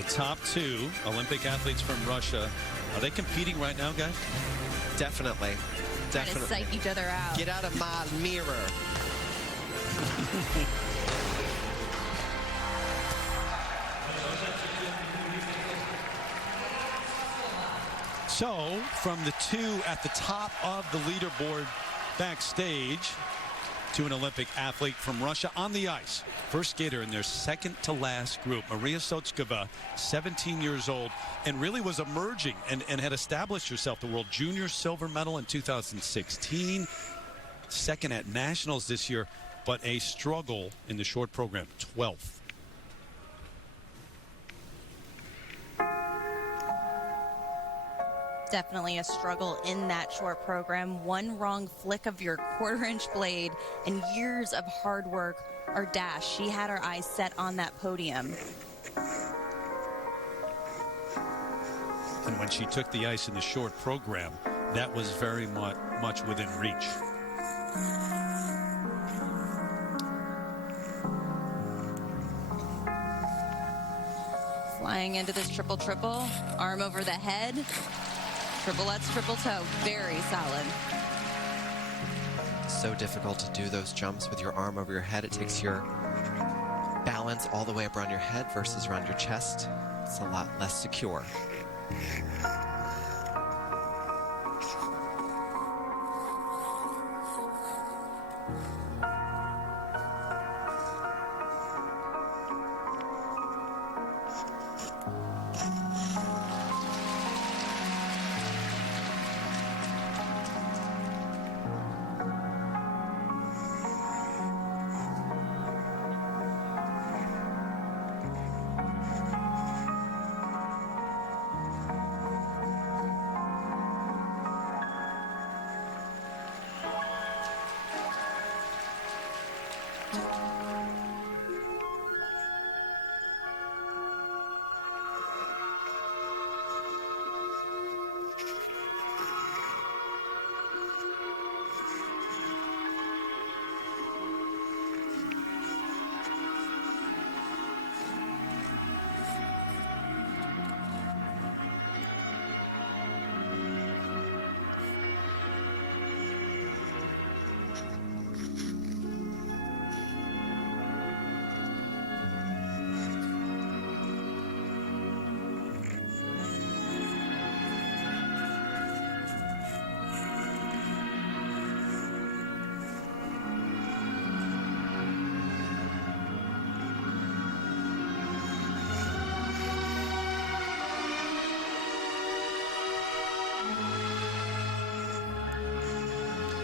The top two Olympic athletes from Russia. Are they competing right now, guys? Definitely. Trying to psych each other out. Get out of my mirror. So, from the two at the top of the leaderboard backstage to an Olympic athlete from Russia on the ice. First skater in their second to last group, Maria Sotskova, 17 years old, and really was emerging and had established herself. The World Junior silver medal in 2016, second at Nationals this year, but a struggle in the short program, 12th. Definitely a struggle in that short program. One wrong flick of your quarter-inch blade and years of hard work are dashed. She had her eyes set on that podium. And when she took the ice in the short program, that was very much within reach. Flying into this triple-triple, arm over the head. Triple-lutz, triple-toe, very solid. So difficult to do those jumps with your arm over your head. It takes your balance all the way up around your head versus around your chest. It's a lot less secure.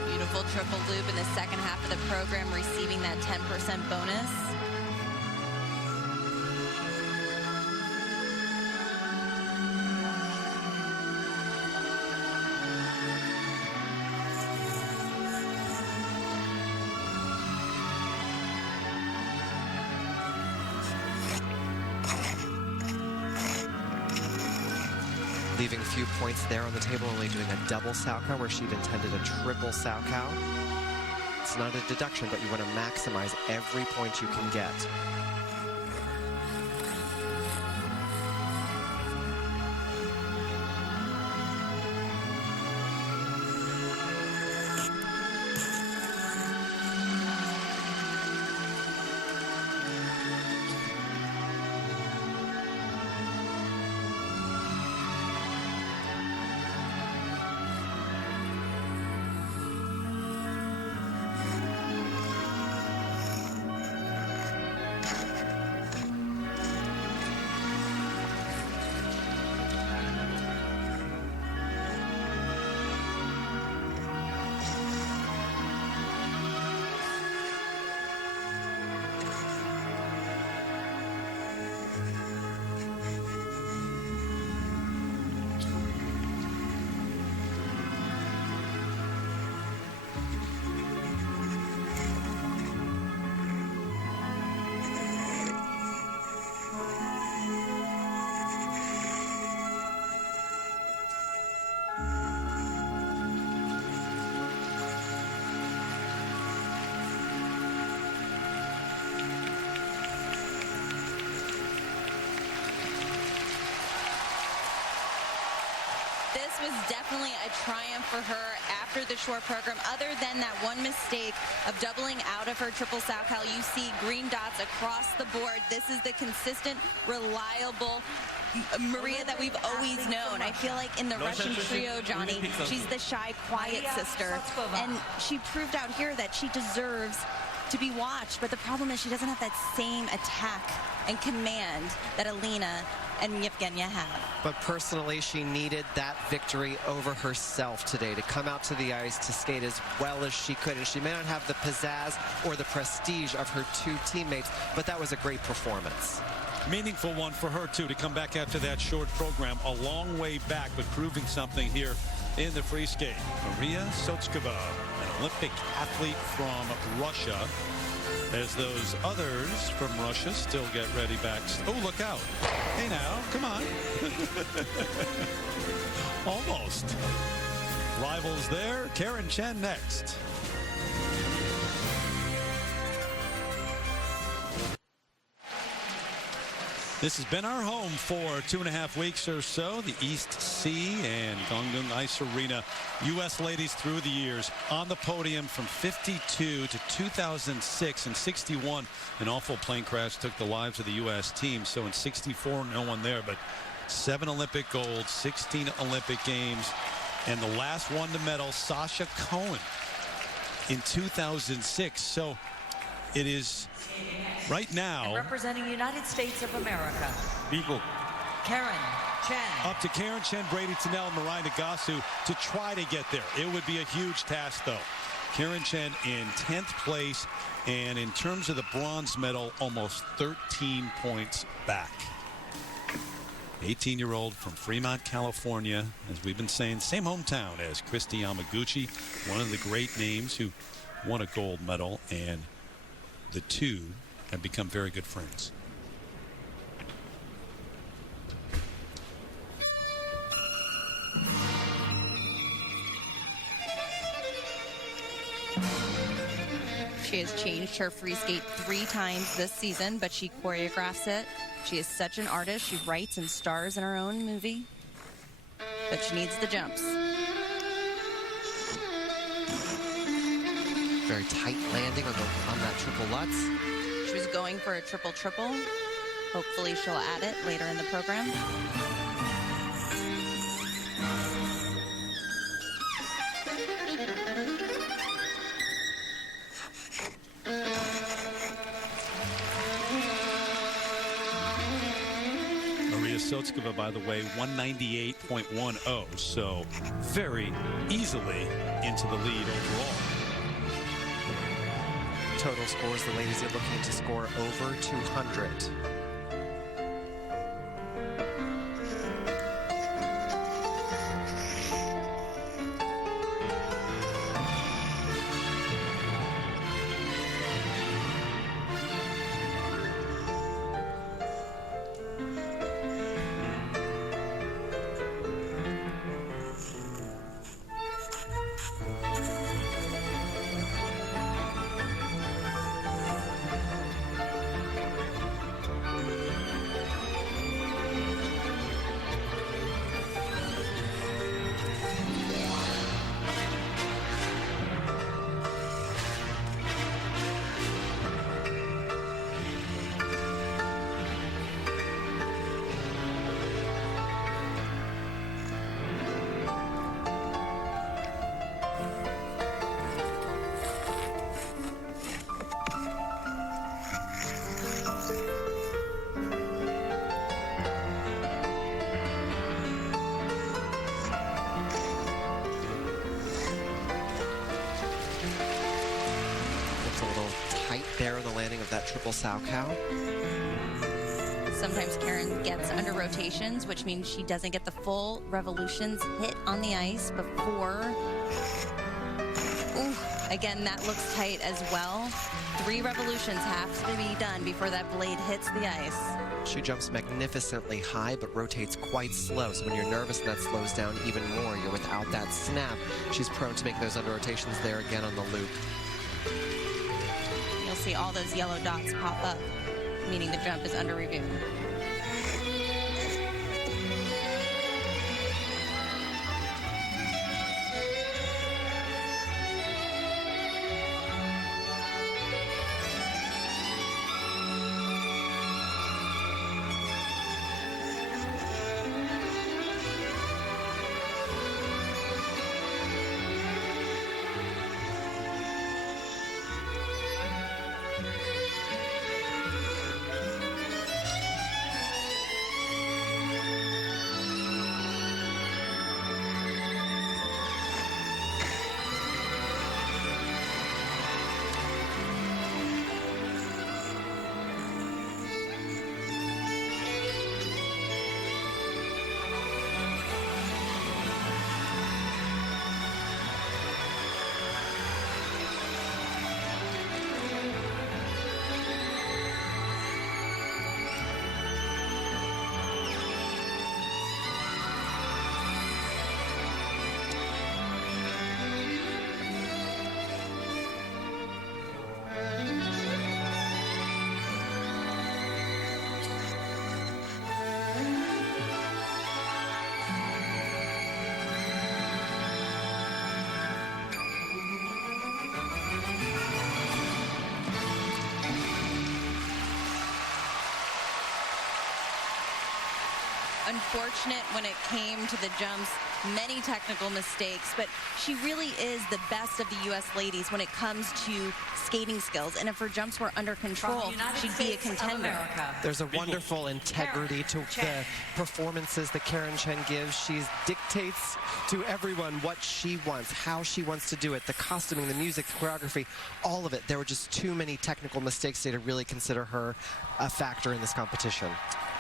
Beautiful triple loop in the second half of the program, receiving that 10% bonus. Leaving a few points there on the table, only doing a double Salchow where she'd intended a triple Salchow. It's not a deduction, but you want to maximize every point you can get. This was definitely a triumph for her after the short program. Other than that one mistake of doubling out of her triple Salchow, you see green dots across the board. This is the consistent, reliable Maria that we've always known. I feel like in the Russian trio, Johnny, she's the shy, quiet sister. And she proved out here that she deserves to be watched. But the problem is she doesn't have that same attack and command that Alina and Yevgenia have. But personally, she needed that victory over herself today to come out to the ice to skate as well as she could. And she may not have the pizzazz or the prestige of her two teammates, but that was a great performance. Meaningful one for her, too, to come back after that short program. A long way back, but proving something here in the free skate. Maria Sotskova, an Olympic athlete from Russia, as those others from Russia still get ready back. Oh, look out. Hey, now, come on. Almost. Rivals there. Karen Chen next. This has been our home for 2.5 weeks or so. The East Sea and Gangneung Ice Arena. U.S. ladies through the years on the podium from 52 to 2006 and 61. An awful plane crash took the lives of the U.S. team. So in 64, no one there, but 7 Olympic golds, 16 Olympic games. And the last one to medal, Sasha Cohen in 2006. So it is right now. And representing the United States of America, Karen Chen. Up to Karen Chen, Brady Tennell, and Mariah Nagasu to try to get there. It would be a huge task, though. Karen Chen in 10th place, and in terms of the bronze medal, almost 13 points back. 18-year-old from Fremont, California, as we've been saying, same hometown as Kristi Yamaguchi, one of the great names who won a gold medal, and the two have become very good friends. She has changed her free skate 3 times this season, but she choreographs it. She is such an artist. She writes and stars in her own movie, but she needs the jumps. Very tight landing on that triple Lutz. She was going for a triple-triple. Hopefully she'll add it later in the program. Maria Sotskova, by the way, 198.10, so very easily into the lead overall. Total scores, the ladies are looking to score over 200. There on the landing of that triple Salchow. Sometimes Karen gets under rotations, which means she doesn't get the full revolutions hit on the ice before. Ooh, again, that looks tight as well. 3 revolutions have to be done before that blade hits the ice. She jumps magnificently high, but rotates quite slow. So when you're nervous and that slows down even more, you're without that snap. She's prone to make those under rotations there again on the loop. See all those yellow dots pop up, meaning the jump is under review. unfortunate when it came to the jumps. Many technical mistakes, but she really is the best of the U.S. ladies when it comes to skating skills. And if her jumps were under control, she'd be a contender. There's a wonderful integrity to the performances that Karen Chen gives. She dictates to everyone what she wants, how she wants to do it, the costuming, the music, the choreography, all of it. There were just too many technical mistakes today to really consider her a factor in this competition.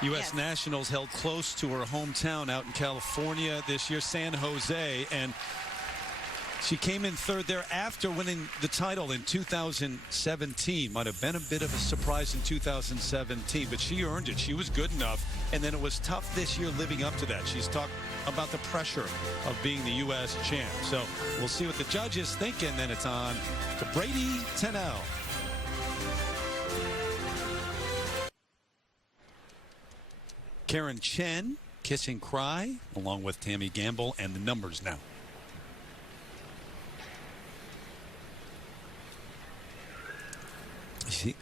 U.S. Nationals held close to her hometown out in California this year, San Jose, and she came in third there after winning the title in 2017. Might have been a bit of a surprise in 2017, but she earned it. She was good enough, and then it was tough this year living up to that. She's talked about the pressure of being the U.S. champ. So we'll see what the judges think, and then it's on to Brady Tennell. Karen Chen, Kiss and Cry, along with Tammy Gamble, and the numbers now.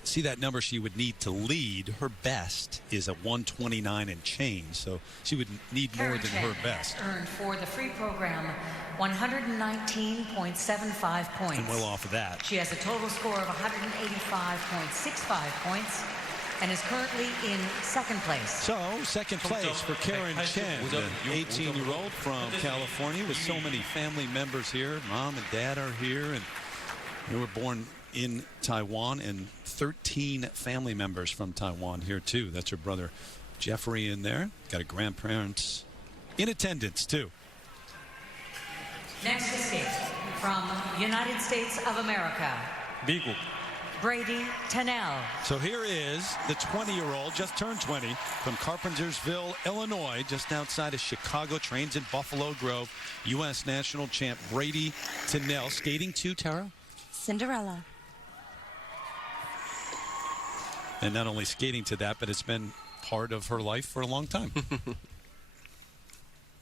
See that number she would need to lead. Her best is a 129 and change, so she would need more than her best. Earned for the free program 119.75 points. And well off of that. She has a total score of 185.65 points and is currently in second place. So, second place for Karen Chen, the 18-year-old from California with so many family members here. Mom and dad are here, and they were born in Taiwan, and 13 family members from Taiwan here too. That's her brother Jeffrey in there. Got a grandparents in attendance too. Next escape from United States of America. Beagle. Brady Tennell. So here is the 20-year-old, just turned 20, from Carpentersville, Illinois, just outside of Chicago, trains in Buffalo Grove, U.S. national champ Brady Tennell. Skating too, Tara? Cinderella. And not only skating to that, but it's been part of her life for a long time.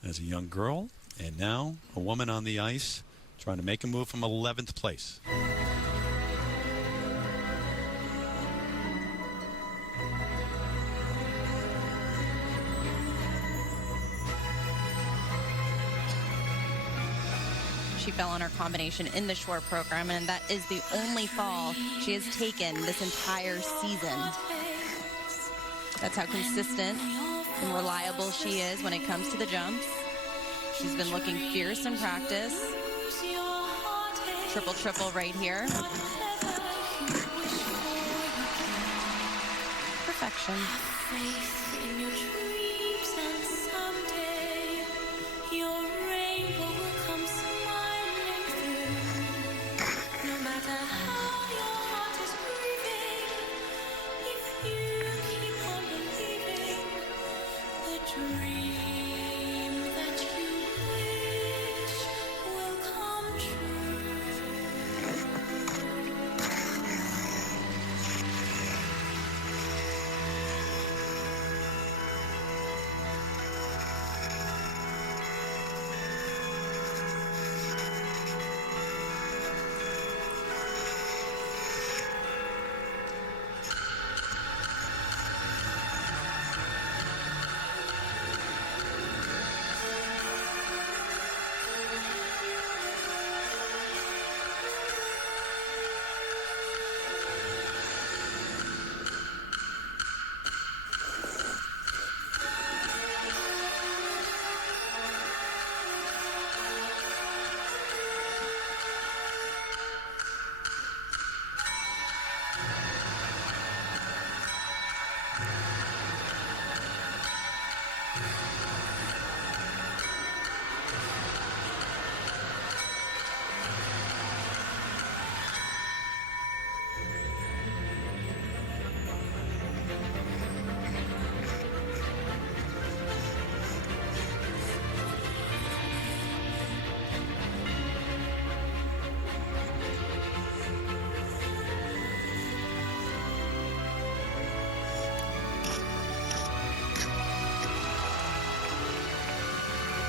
As a young girl, and now a woman on the ice trying to make a move from 11th place. She fell on her combination in the short program, and that is the only fall she has taken this entire season. That's how consistent and reliable she is when it comes to the jumps. She's been looking fierce in practice. Triple right here. Perfection.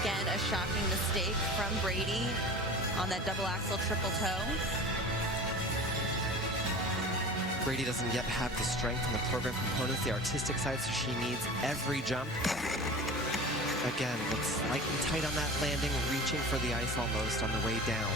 Again, a shocking mistake from Brady on that double axel triple toe. Brady doesn't yet have the strength and the program components, the artistic side, so she needs every jump again, looks light and tight on that landing, reaching for the ice almost on the way down.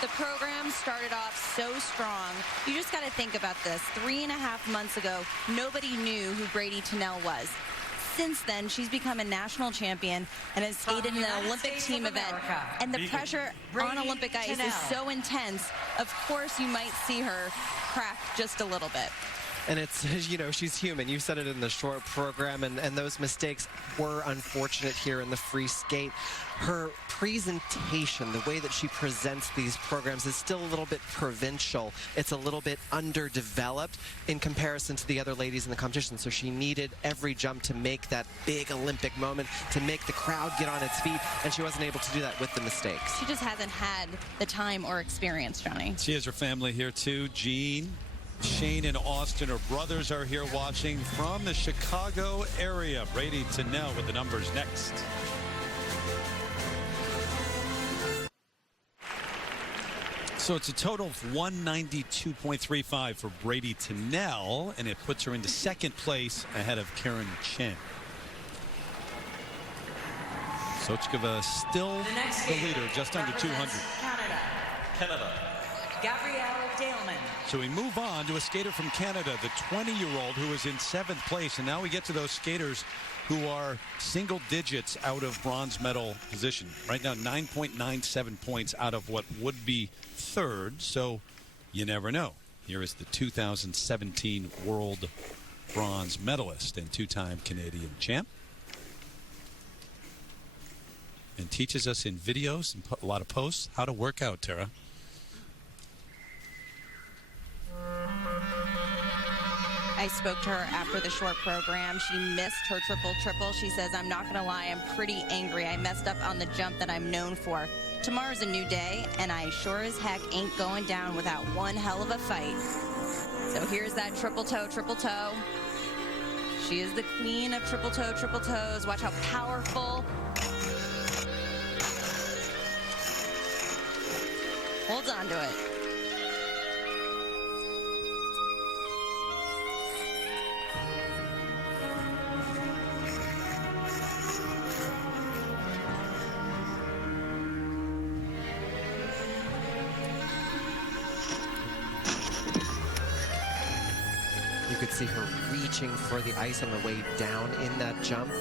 The program started off so strong. You just got to think about this. 3.5 months ago, nobody knew who Brady Tennell was. Since then, she's become a national champion and has skated in an Olympic team event. And the pressure on Olympic ice is so intense, of course you might see her crack just a little bit. And it's, you know, she's human. You said it in the short program, and those mistakes were unfortunate here in the free skate. Her presentation, the way that she presents these programs is still a little bit provincial. It's a little bit underdeveloped in comparison to the other ladies in the competition. So she needed every jump to make that big Olympic moment, to make the crowd get on its feet, and she wasn't able to do that with the mistakes. She just hasn't had the time or experience, Johnny. She has her family here too. Jean, Shane, and Austin, her brothers, are here watching from the Chicago area. Brady Tennell with the numbers next. So it's a total of 192.35 for Brady Tennell, and it puts her into second place ahead of Karen Chen. Sochkova still the leader, just under 200. Canada. Gabrielle Daleman. So we move on to a skater from Canada, the 20-year-old who is in 7th place. And now we get to those skaters who are single digits out of bronze medal position. Right now, 9.97 points out of what would be third. So you never know. Here is the 2017 world bronze medalist and two-time Canadian champ. And teaches us in videos and a lot of posts how to work out, Tara. I spoke to her after the short program. She missed her triple-triple. She says, I'm not going to lie, I'm pretty angry. I messed up on the jump that I'm known for. Tomorrow's a new day, and I sure as heck ain't going down without one hell of a fight. So here's that triple-toe, triple-toe. She is the queen of triple-toe, triple-toes. Watch how powerful. Holds on to it. You could see her reaching for the ice on the way down in that jump.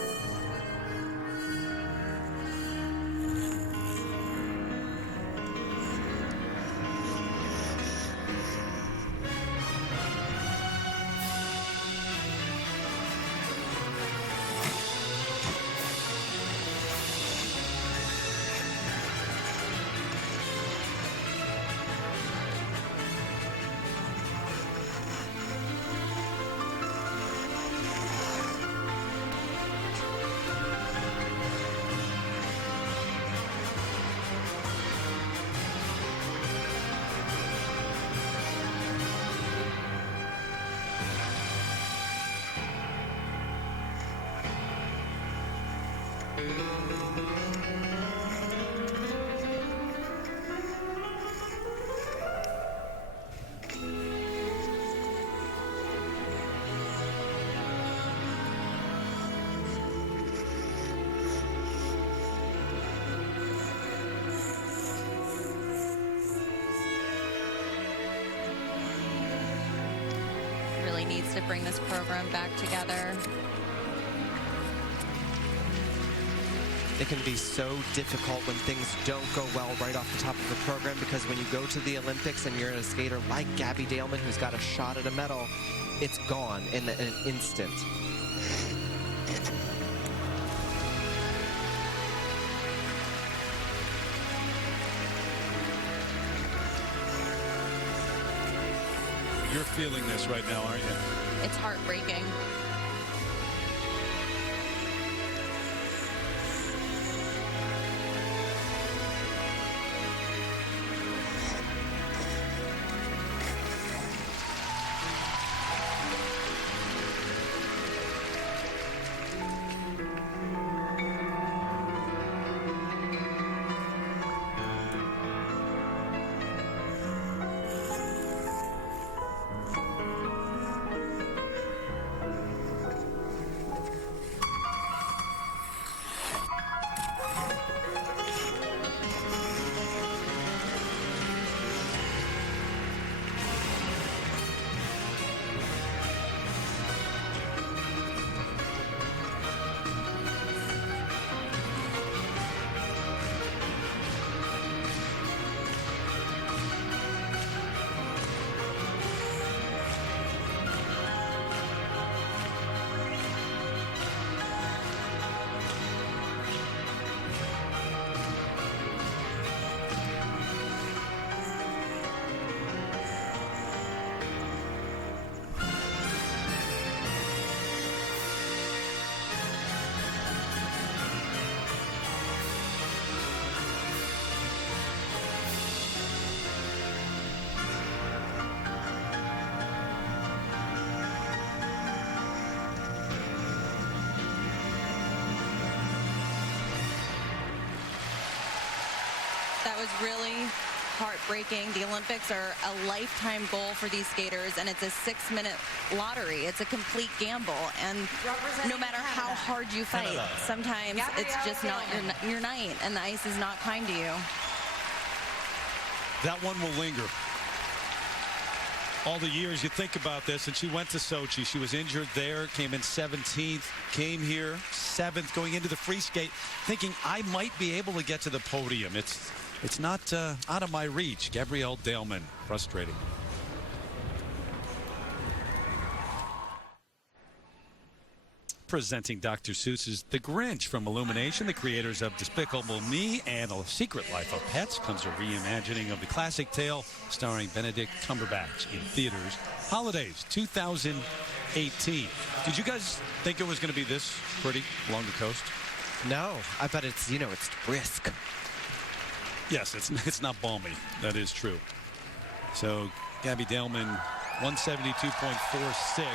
to bring this program back together. It can be so difficult when things don't go well right off the top of the program, because when you go to the Olympics and you're a skater like Gabby Daleman, who's got a shot at a medal, it's gone in an instant. You're feeling this right now, aren't you? It's heartbreaking. That was really heartbreaking. The Olympics are a lifetime goal for these skaters, and it's a 6-minute lottery. It's a complete gamble, and no matter how hard you fight, sometimes it's just not your night, and the ice is not kind to you. That one will linger. All the years you think about this, and she went to Sochi. She was injured there, came in 17th, came here 7th, going into the free skate, thinking I might be able to get to the podium. It's not out of my reach. Gabrielle Daleman, frustrating. Presenting Dr. Seuss's The Grinch from Illumination, the creators of Despicable Me and A Secret Life of Pets, comes a reimagining of the classic tale starring Benedict Cumberbatch in theaters. Holidays 2018. Did you guys think it was going to be this pretty along the coast? No, I bet it's, it's brisk. Yes, it's not balmy. That is true. So Gabby Daleman, 172.46.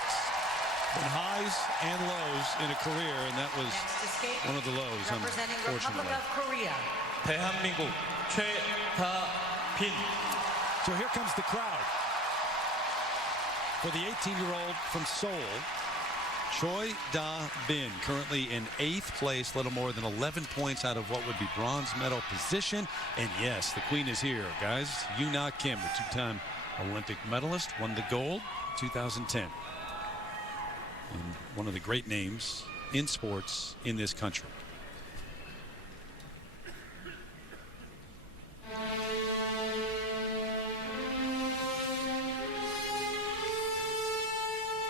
Been highs and lows in a career, and that was one of the lows, unfortunately. 대한민국 최다빈. So here comes the crowd for the 18-year-old from Seoul, Choi Da-bin, currently in 8th place, little more than 11 points out of what would be bronze medal position. And yes, the queen is here, guys. Yoona Kim, the two-time Olympic medalist, won the gold 2010. And one of the great names in sports in this country.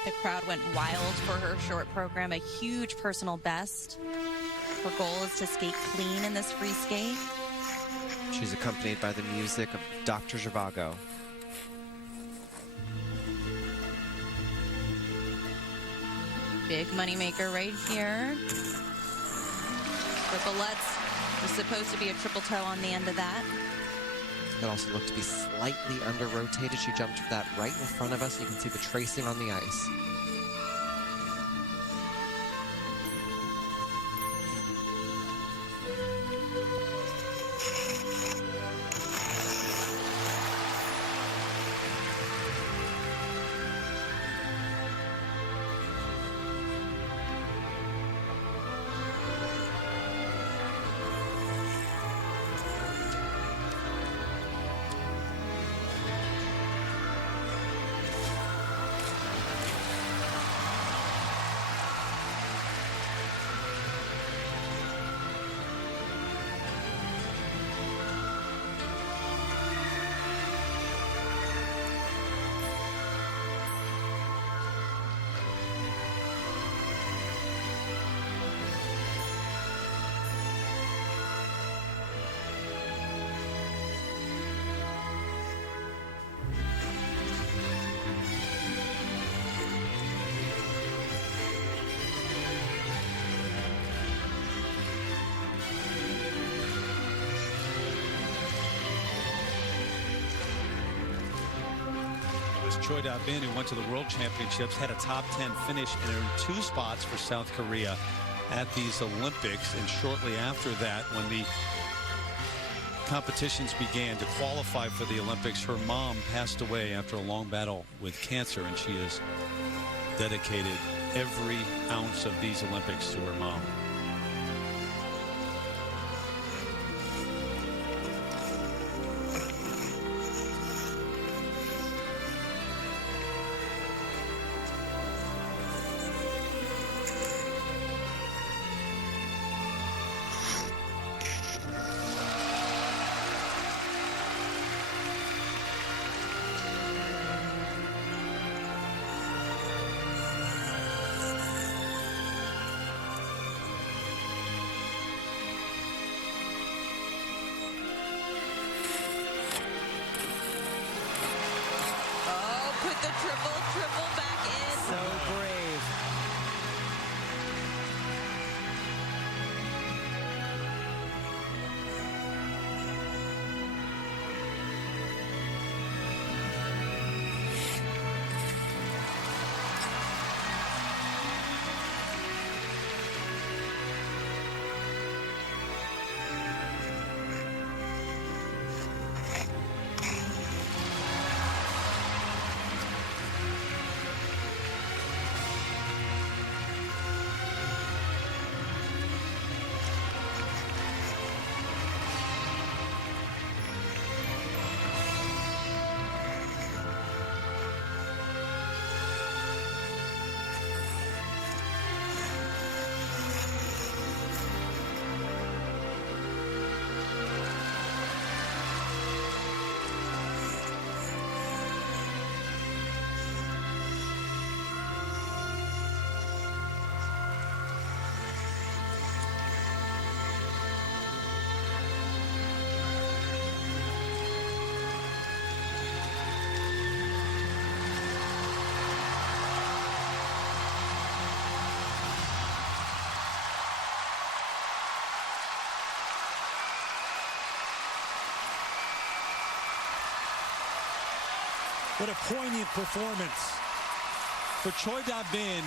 The crowd went wild for her short program, a huge personal best. Her goal is to skate clean in this free skate. She's accompanied by the music of Dr. Zhivago. Big moneymaker right here. Triplets. There's supposed to be a triple toe on the end of that. It also looked to be slightly under-rotated. She jumped that right in front of us. You can see the tracing on the ice. Choi Da-bin, who went to the World Championships, had a top 10 finish and earned 2 spots for South Korea at these Olympics. And shortly after that, when the competitions began to qualify for the Olympics, her mom passed away after a long battle with cancer, and she has dedicated every ounce of these Olympics to her mom. Put the triple back in. So brave. What a poignant performance for Choi Da-bin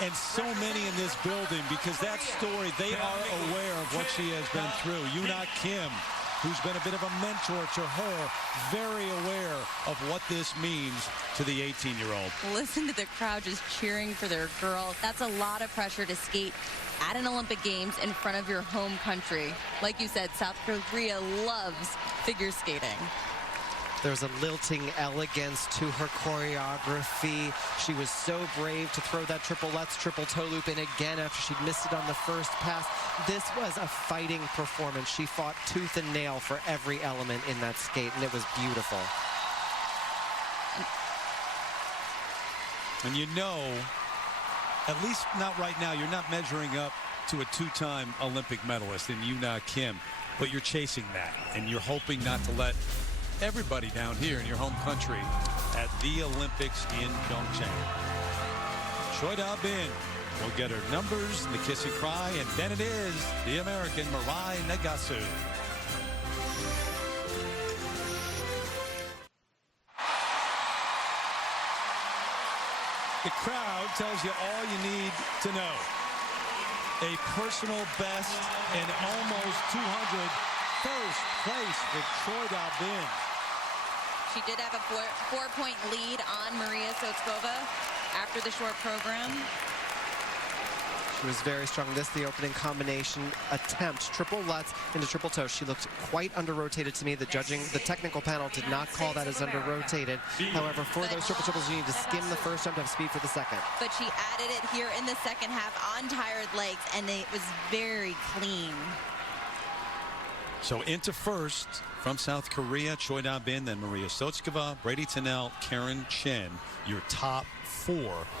and so many in this building, because that story, they are aware of what she has been through. Yoona Kim, who's been a bit of a mentor to her, very aware of what this means to the 18-year-old. Listen to the crowd just cheering for their girl. That's a lot of pressure to skate at an Olympic Games in front of your home country. Like you said, South Korea loves figure skating. There's a lilting elegance to her choreography. She was so brave to throw that triple Lutz, triple toe loop in again after she'd missed it on the first pass. This was a fighting performance. She fought tooth and nail for every element in that skate, and it was beautiful. And you know, at least not right now, you're not measuring up to a 2-time Olympic medalist in Yoona Kim, but you're chasing that, and you're hoping not to let everybody down here in your home country at the Olympics in Pyeongchang. Choi Da-bin will get her numbers and the kiss and cry, and then it is the American Mirai Nagasu. The crowd tells you all you need to know. A personal best and almost 200 first place for Choi Da-bin. She did have a 4-point lead on Maria Sotskova after the short program. She was very strong. This, the opening combination attempt, triple Lutz into triple toe. She looked quite under-rotated to me. The technical panel did not call that as under-rotated. However, for those triple triples, you need to skim the first jump to have speed for the second. But she added it here in the second half on tired legs, and it was very clean. So into first from South Korea, Choi Da-bin, then Maria Sotskova, Brady Tennell, Karen Chen, your top 4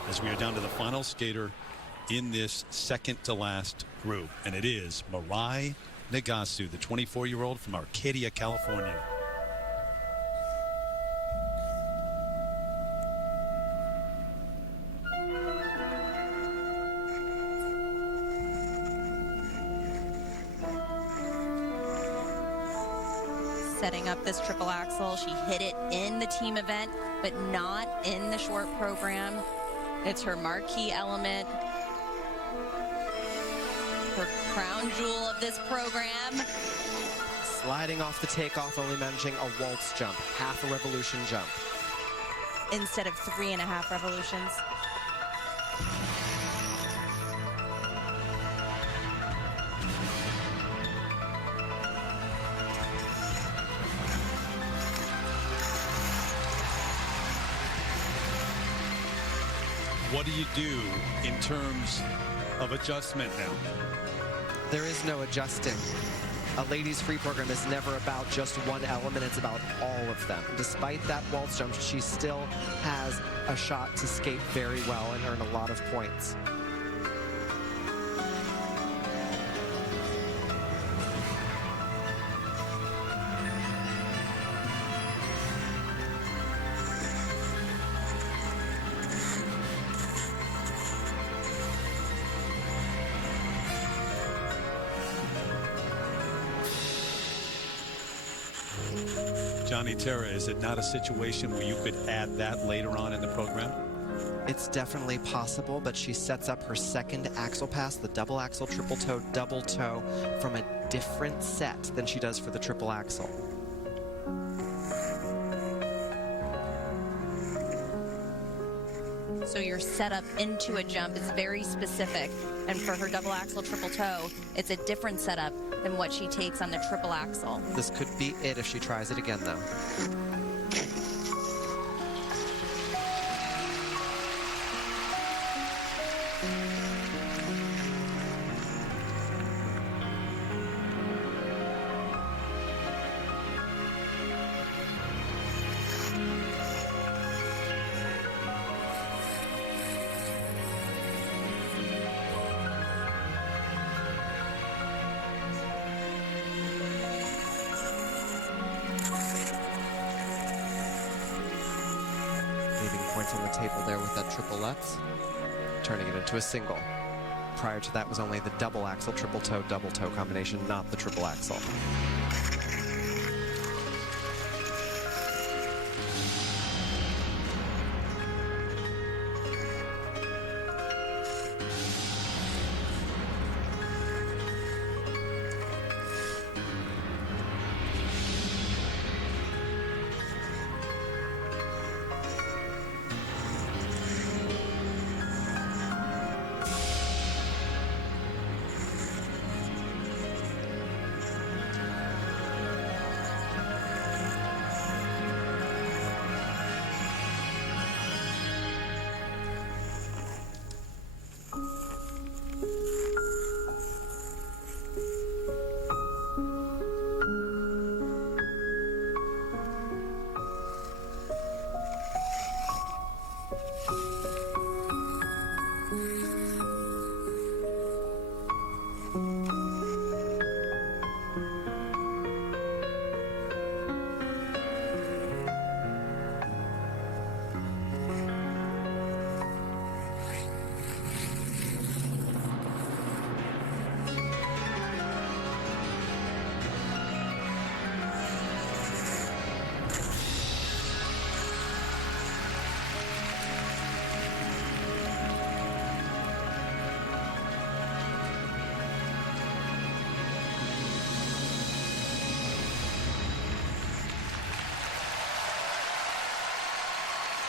as we are down to the final skater in this second to last group. And it is Mirai Nagasu, the 24-year-old from Arcadia, California. setting up this triple axel. She hit it in the team event, but not in the short program. It's her marquee element, her crown jewel of this program. Sliding off the takeoff, only managing a waltz jump, half a revolution jump. Instead of 3.5 revolutions. What do you do in terms of adjustment now? There is no adjusting. A ladies free program is never about just one element, it's about all of them. Despite that waltz jump, she still has a shot to skate very well and earn a lot of points. Johnny Terra, is it not a situation where you could add that later on in the program? It's definitely possible, but she sets up her second axel pass, the double axel, triple toe, double toe, from a different set than she does for the triple axel. So your setup into a jump is very specific. And for her double axel, triple toe, it's a different setup than what she takes on the triple axel. This could be it if she tries it again, though. Points on the table there with that triple Lutz, turning it into a single. Prior to that was only the double axel, triple toe, double toe combination, not the triple axel.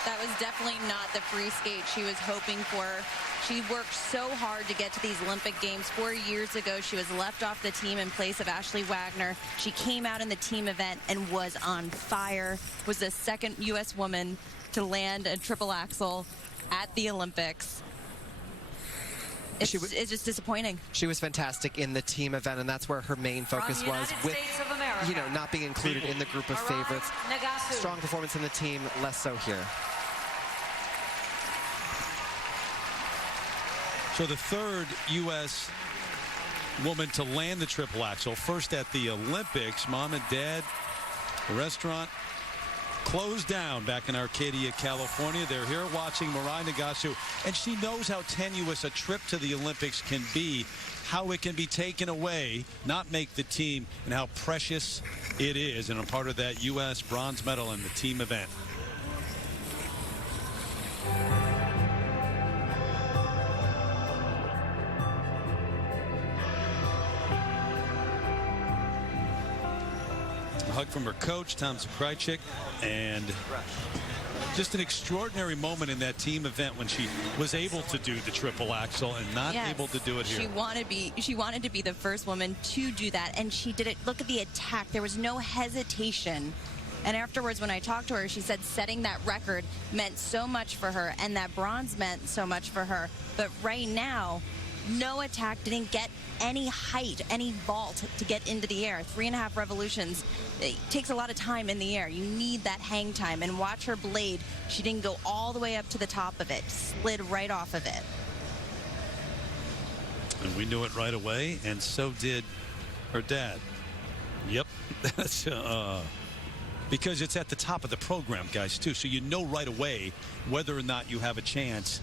That was definitely not the free skate she was hoping for. She worked so hard to get to these Olympic Games. 4 years ago, she was left off the team in place of Ashley Wagner. She came out in the team event and was on fire. Was the second U.S. woman to land a triple axel at the Olympics. It's just disappointing. She was fantastic in the team event, and that's where her main focus was, with, you know, not being included in the group of favorites. Strong performance in the team, less so here. So the third U.S. woman to land the triple axel, first at the Olympics. Mom and Dad, the restaurant, closed down back in Arcadia, California. They're here watching Mirai Nagasu, and she knows how tenuous a trip to the Olympics can be, how it can be taken away, not make the team, and how precious it is. And a part of that U.S. bronze medal in the team event. A hug from her coach, Tom Zakrychik, and just an extraordinary moment in that team event when she was able to do the triple axel and not able to do it here. She wanted to be the first woman to do that, and she did it. Look at the attack. There was no hesitation. And afterwards, when I talked to her, she said setting that record meant so much for her, and that bronze meant so much for her. But right now, no attack, didn't get any height, any vault to get into the air. 3.5 revolutions. It takes a lot of time in the air. You need that hang time. And watch her blade. She didn't go all the way up to the top of it. Slid right off of it. And we knew it right away, and so did her dad. Yep. That's because it's at the top of the program, guys, too. So you know right away whether or not you have a chance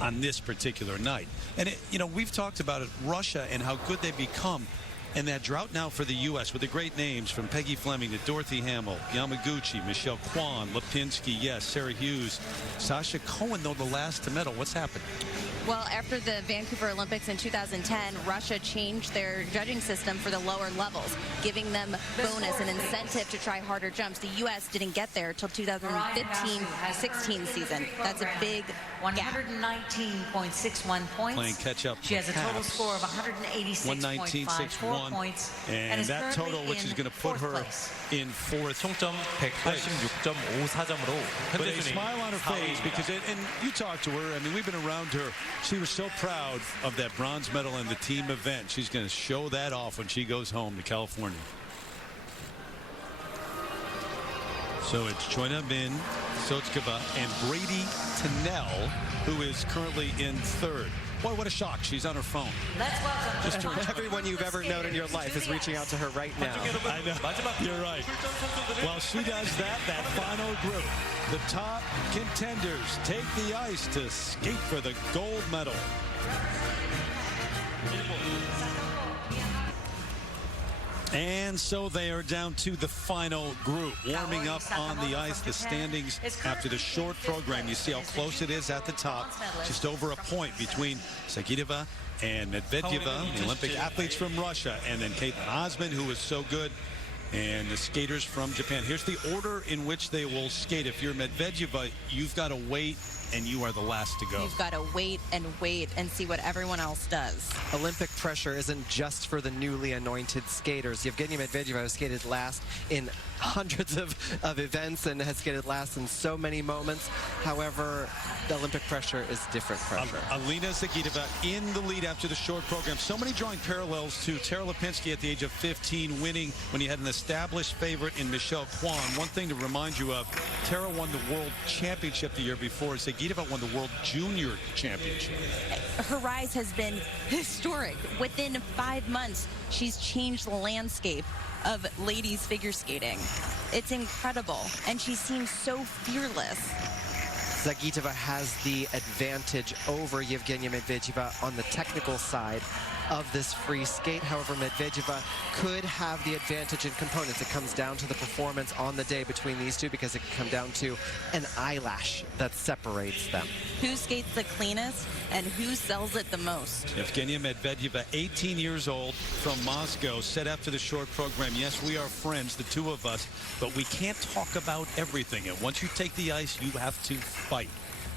on this particular night. And we've talked about it, Russia and how good they've become, and that drought now for the U.S. with the great names from Peggy Fleming to Dorothy Hamill, Yamaguchi, Michelle Kwan, Lipinski, yes, Sarah Hughes, Sasha Cohen, though the last to medal. What's happened? Well, after the Vancouver Olympics in 2010, Russia changed their judging system for the lower levels, giving them bonus and incentive to try harder jumps. The U.S. didn't get there until 2015-16 season. That's a big gap. 119.61 points. Playing catch up. She has a total score of 186.54 points. And is that total, which is going to put her place. in fourth. 총점 186.54점으로 But a smile on her face because, and you talked to her, I mean, we've been around her. She was so proud of that bronze medal in the team event. She's going to show that off when she goes home to California. So it's Choina Min, Sotskova, and Brady Tennell, who is currently in third. Boy, what a shock. She's on her phone. Let's welcome Just everyone you've ever known in your life is reaching out to her right now. I know. You're right. Well, she does that final group. The top contenders take the ice to skate for the gold medal. And so they are down to the final group, warming up on the ice. The standings after the short program. You see how close it is at the top. Just over a point between Zagitova and Medvedeva, the Olympic athletes from Russia, and then Caitlin Osmond, who is so good, and the skaters from Japan. Here's the order in which they will skate. If you're Medvedeva, you've got to wait, and you are the last to go. You've got to wait and see what everyone else does. Olympic pressure isn't just for the newly anointed skaters. Yevgenia Medvedeva has skated last in hundreds of events and has skated last in so many moments. However, the Olympic pressure is different pressure. Alina Zagitova in the lead after the short program. So many drawing parallels to Tara Lipinski at the age of 15, winning when you had an established favorite in Michelle Kwan. One thing to remind you of, Tara won the World Championship the year before. Zagitova won the World Junior Championship. Her rise has been historic. Within 5 months, she's changed the landscape of ladies figure skating. It's incredible, and she seems so fearless. Zagitova has the advantage over Yevgenia Medvedeva on the technical side of this free skate. However, Medvedeva could have the advantage in components. It comes down to the performance on the day between these two, because it can come down to an eyelash that separates them. Who skates the cleanest and who sells it the most? Yevgenia Medvedeva, 18 years old, from Moscow, said after the short program, yes, we are friends, the two of us, but we can't talk about everything. And once you take the ice, you have to fight.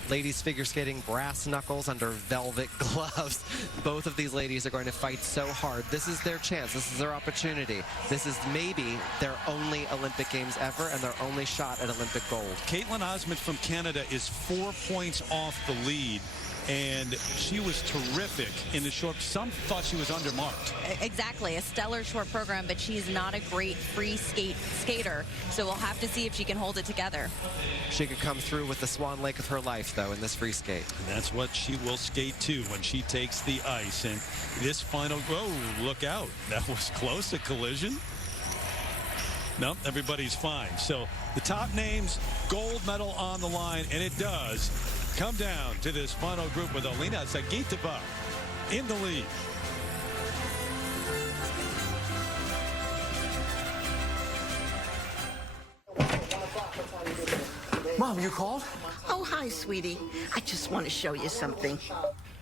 Ladies figure skating, brass knuckles under velvet gloves. Both of these ladies are going to fight so hard. This is their chance. This is their opportunity. This is maybe their only Olympic Games ever and their only shot at Olympic gold. Caitlin Osmond from Canada is 4 points off the lead, and she was terrific in the short. Some thought she was undermarked. Exactly, a stellar short program, but she's not a great free skater, so we'll have to see if she can hold it together. She could come through with the Swan Lake of her life, though, in this free skate. And that's what she will skate to when she takes the ice. And this final, oh, look out. That was close, a collision. Nope, everybody's fine. So the top names, gold medal on the line, and it does come down to this final group with Alina Zagitova in the lead. Mom, you called? Oh, hi, sweetie. I just want to show you something.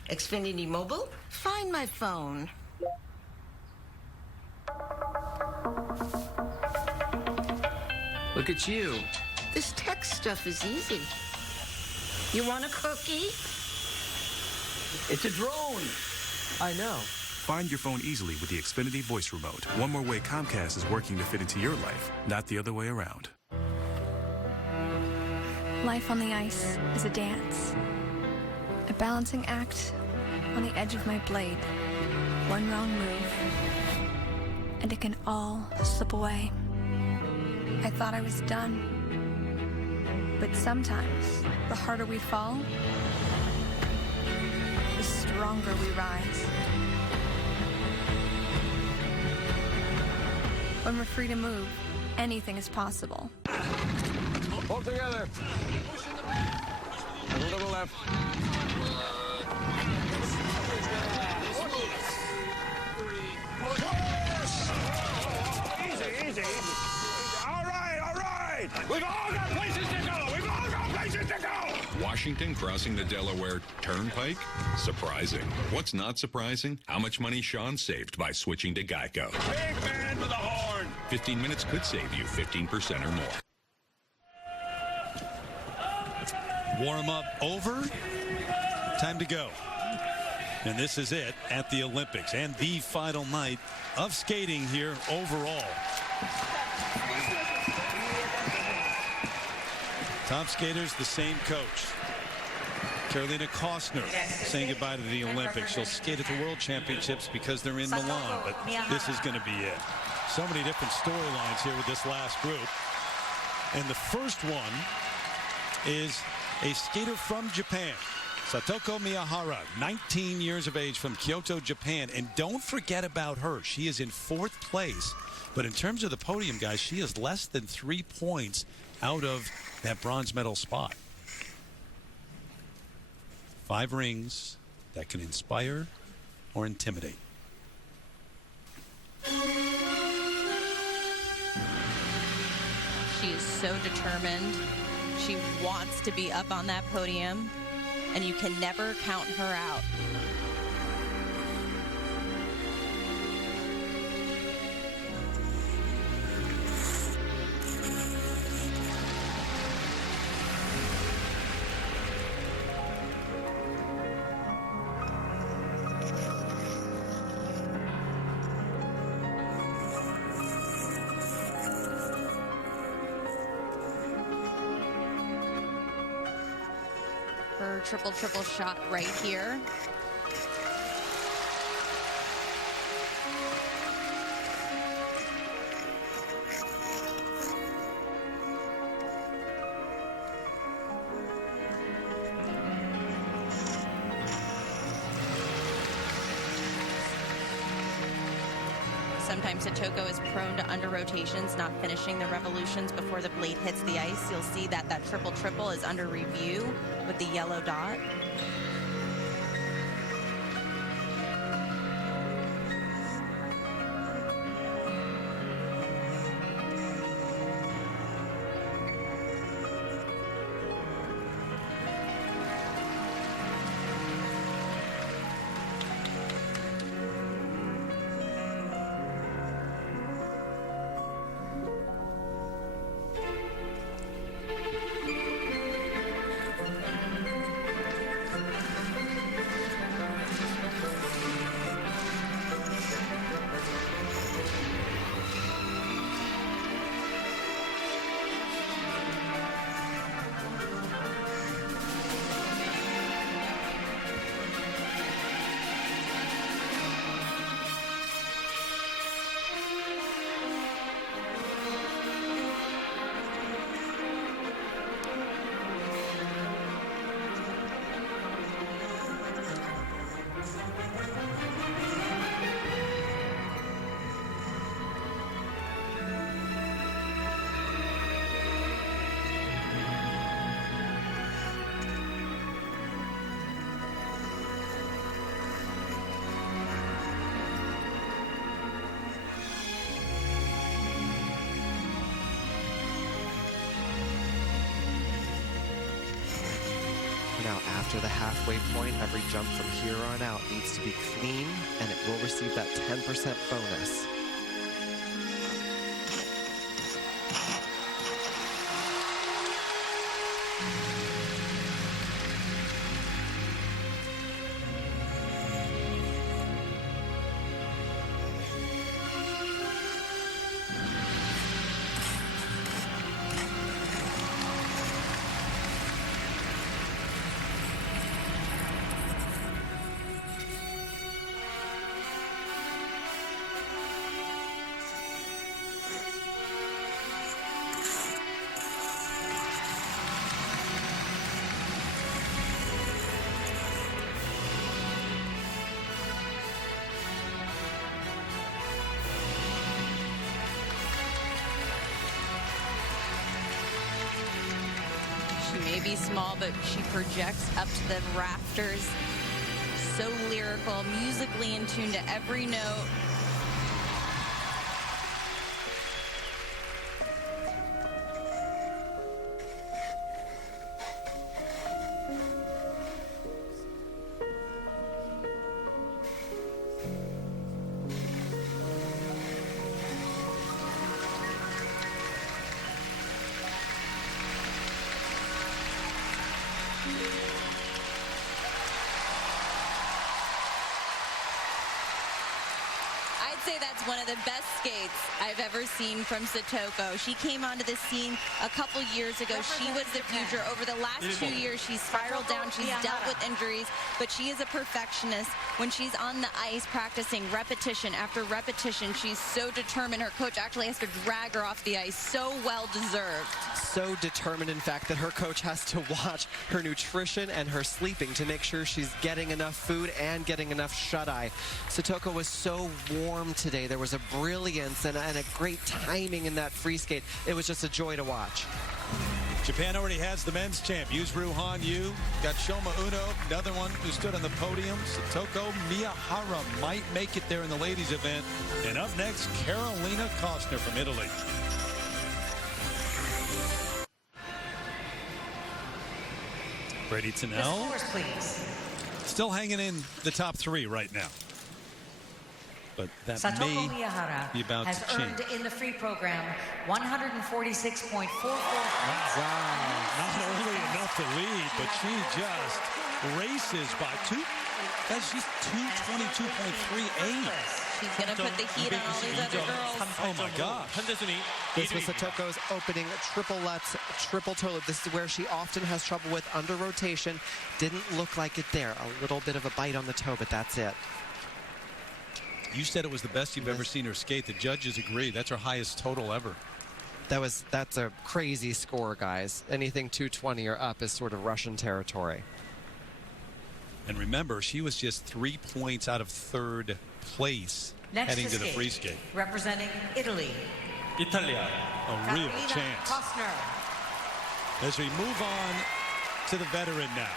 Xfinity Mobile, find my phone. Look at you. This tech stuff is easy. You want a cookie? It's a drone. I know. Find your phone easily with the Xfinity Voice Remote. One more way Comcast is working to fit into your life, not the other way around. Life on the ice is a dance. A balancing act on the edge of my blade. One wrong move, and it can all slip away. I thought I was done. But sometimes, the harder we fall, the stronger we rise. When we're free to move, anything is possible. Hold together. A little left. Easy, easy, easy. All right. We've all got places to go. Washington crossing the Delaware Turnpike? Surprising. What's not surprising? How much money Sean saved by switching to Geico. Big man with a horn. 15 minutes could save you 15% or more. Warm up over. Time to go. And this is it at the Olympics and the final night of skating here overall. Top skaters, the same coach. Carolina Kostner saying goodbye to the Olympics. She'll skate at the World Championships because they're in Milan, but this is going to be it. So many different storylines here with this last group. And the first one is a skater from Japan, Satoko Miyahara, 19 years of age from Kyoto, Japan. And don't forget about her. She is in 4th place. But in terms of the podium, guys, she is less than 3 points out of that bronze medal spot. 5 rings that can inspire or intimidate. She is so determined. She wants to be up on that podium, and you can never count her out. Her triple shot right here. Sometimes Satoko is prone to under rotations, not finishing the revolutions before the blade hits the ice. You'll see that that triple is under review with the yellow dot. after the halfway point. Every jump from here on out needs to be clean, and it will receive that 10% bonus. She may be small, but she projects up to the rafters. So lyrical, musically in tune to every note. I'd say that's one of the best skates I've ever seen from Satoko. She came onto the scene a couple years ago. She was the future. Over the last 2 years, she's spiraled down. She's dealt with injuries, but she is a perfectionist. When she's on the ice practicing repetition after repetition, she's so determined. Her coach actually has to drag her off the ice. So well deserved. So determined, in fact, that her coach has to watch her nutrition and her sleeping to make sure she's getting enough food and getting enough shut-eye. Satoko was so warm today. There was a brilliance and a great timing in that free skate. It was just a joy to watch. Japan already has the men's champ. Yuzuru Han Yu. Got Shoma Uno, another one who stood on the podium. Satoko Miyahara might make it there in the ladies' event. And up next, Carolina Kostner from Italy. Brady Tennell still hanging in the top three right now. But that Satoko may Miyahara be about has to change. earned in the free program 146.44 points. Wow. Not only enough to lead, but she just races by two. She's 222.38. She's going to put the heat on all these other girls. Oh, my gosh. This was Satoko's opening triple lutz, triple toe loop. This is where she often has trouble with under rotation. Didn't look like it there. A little bit of a bite on the toe, but that's it. You said it was the best you've ever seen her skate. The judges agree. That's her highest total ever. That's a crazy score, guys. Anything 220 or up is sort of Russian territory. And remember, she was just 3 points out of third place heading to the free skate. Representing Italy. 이탈리아. A real chance. Kostner. As we move on to the veteran now.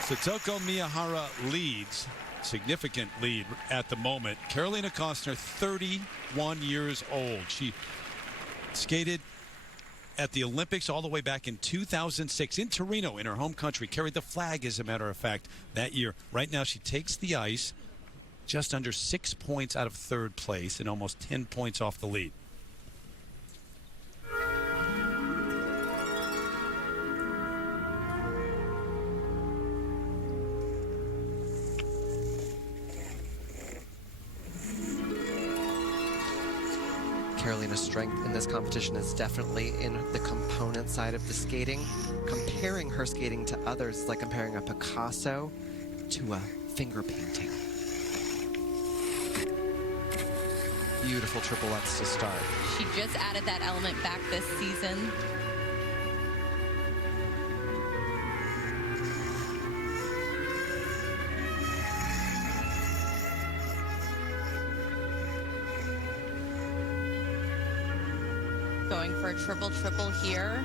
Satoko Miyahara leads. Significant lead at the moment. Carolina Kostner, 31 years old. She skated at the Olympics all the way back in 2006 in Torino, in her home country. Carried the flag, as a matter of fact, that year. Right now, she takes the ice just under 6 points out of third place and almost 10 points off the lead. Carolina's strength in this competition is definitely in the component side of the skating. Comparing her skating to others is like comparing a Picasso to a finger painting. Beautiful triple lutz to start. She just added that element back this season. Going for a triple here.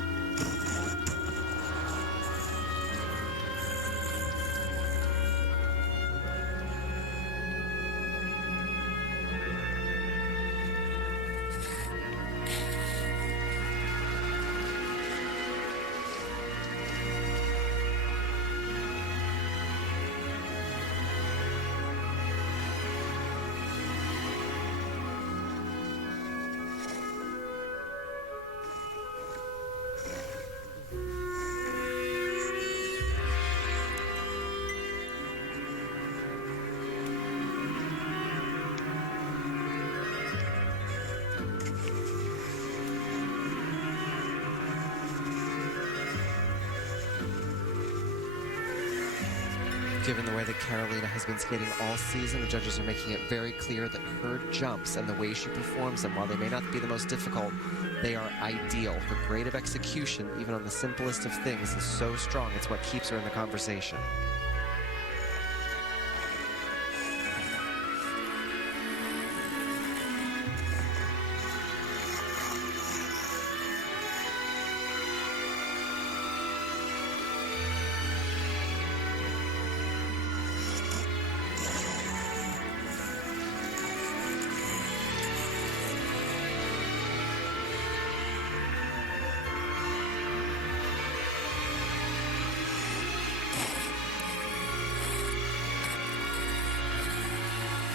Given the way that Carolina has been skating all season, the judges are making it very clear that her jumps and the way she performs them, while they may not be the most difficult, they are ideal. Her grade of execution, even on the simplest of things, is so strong. It's what keeps her in the conversation.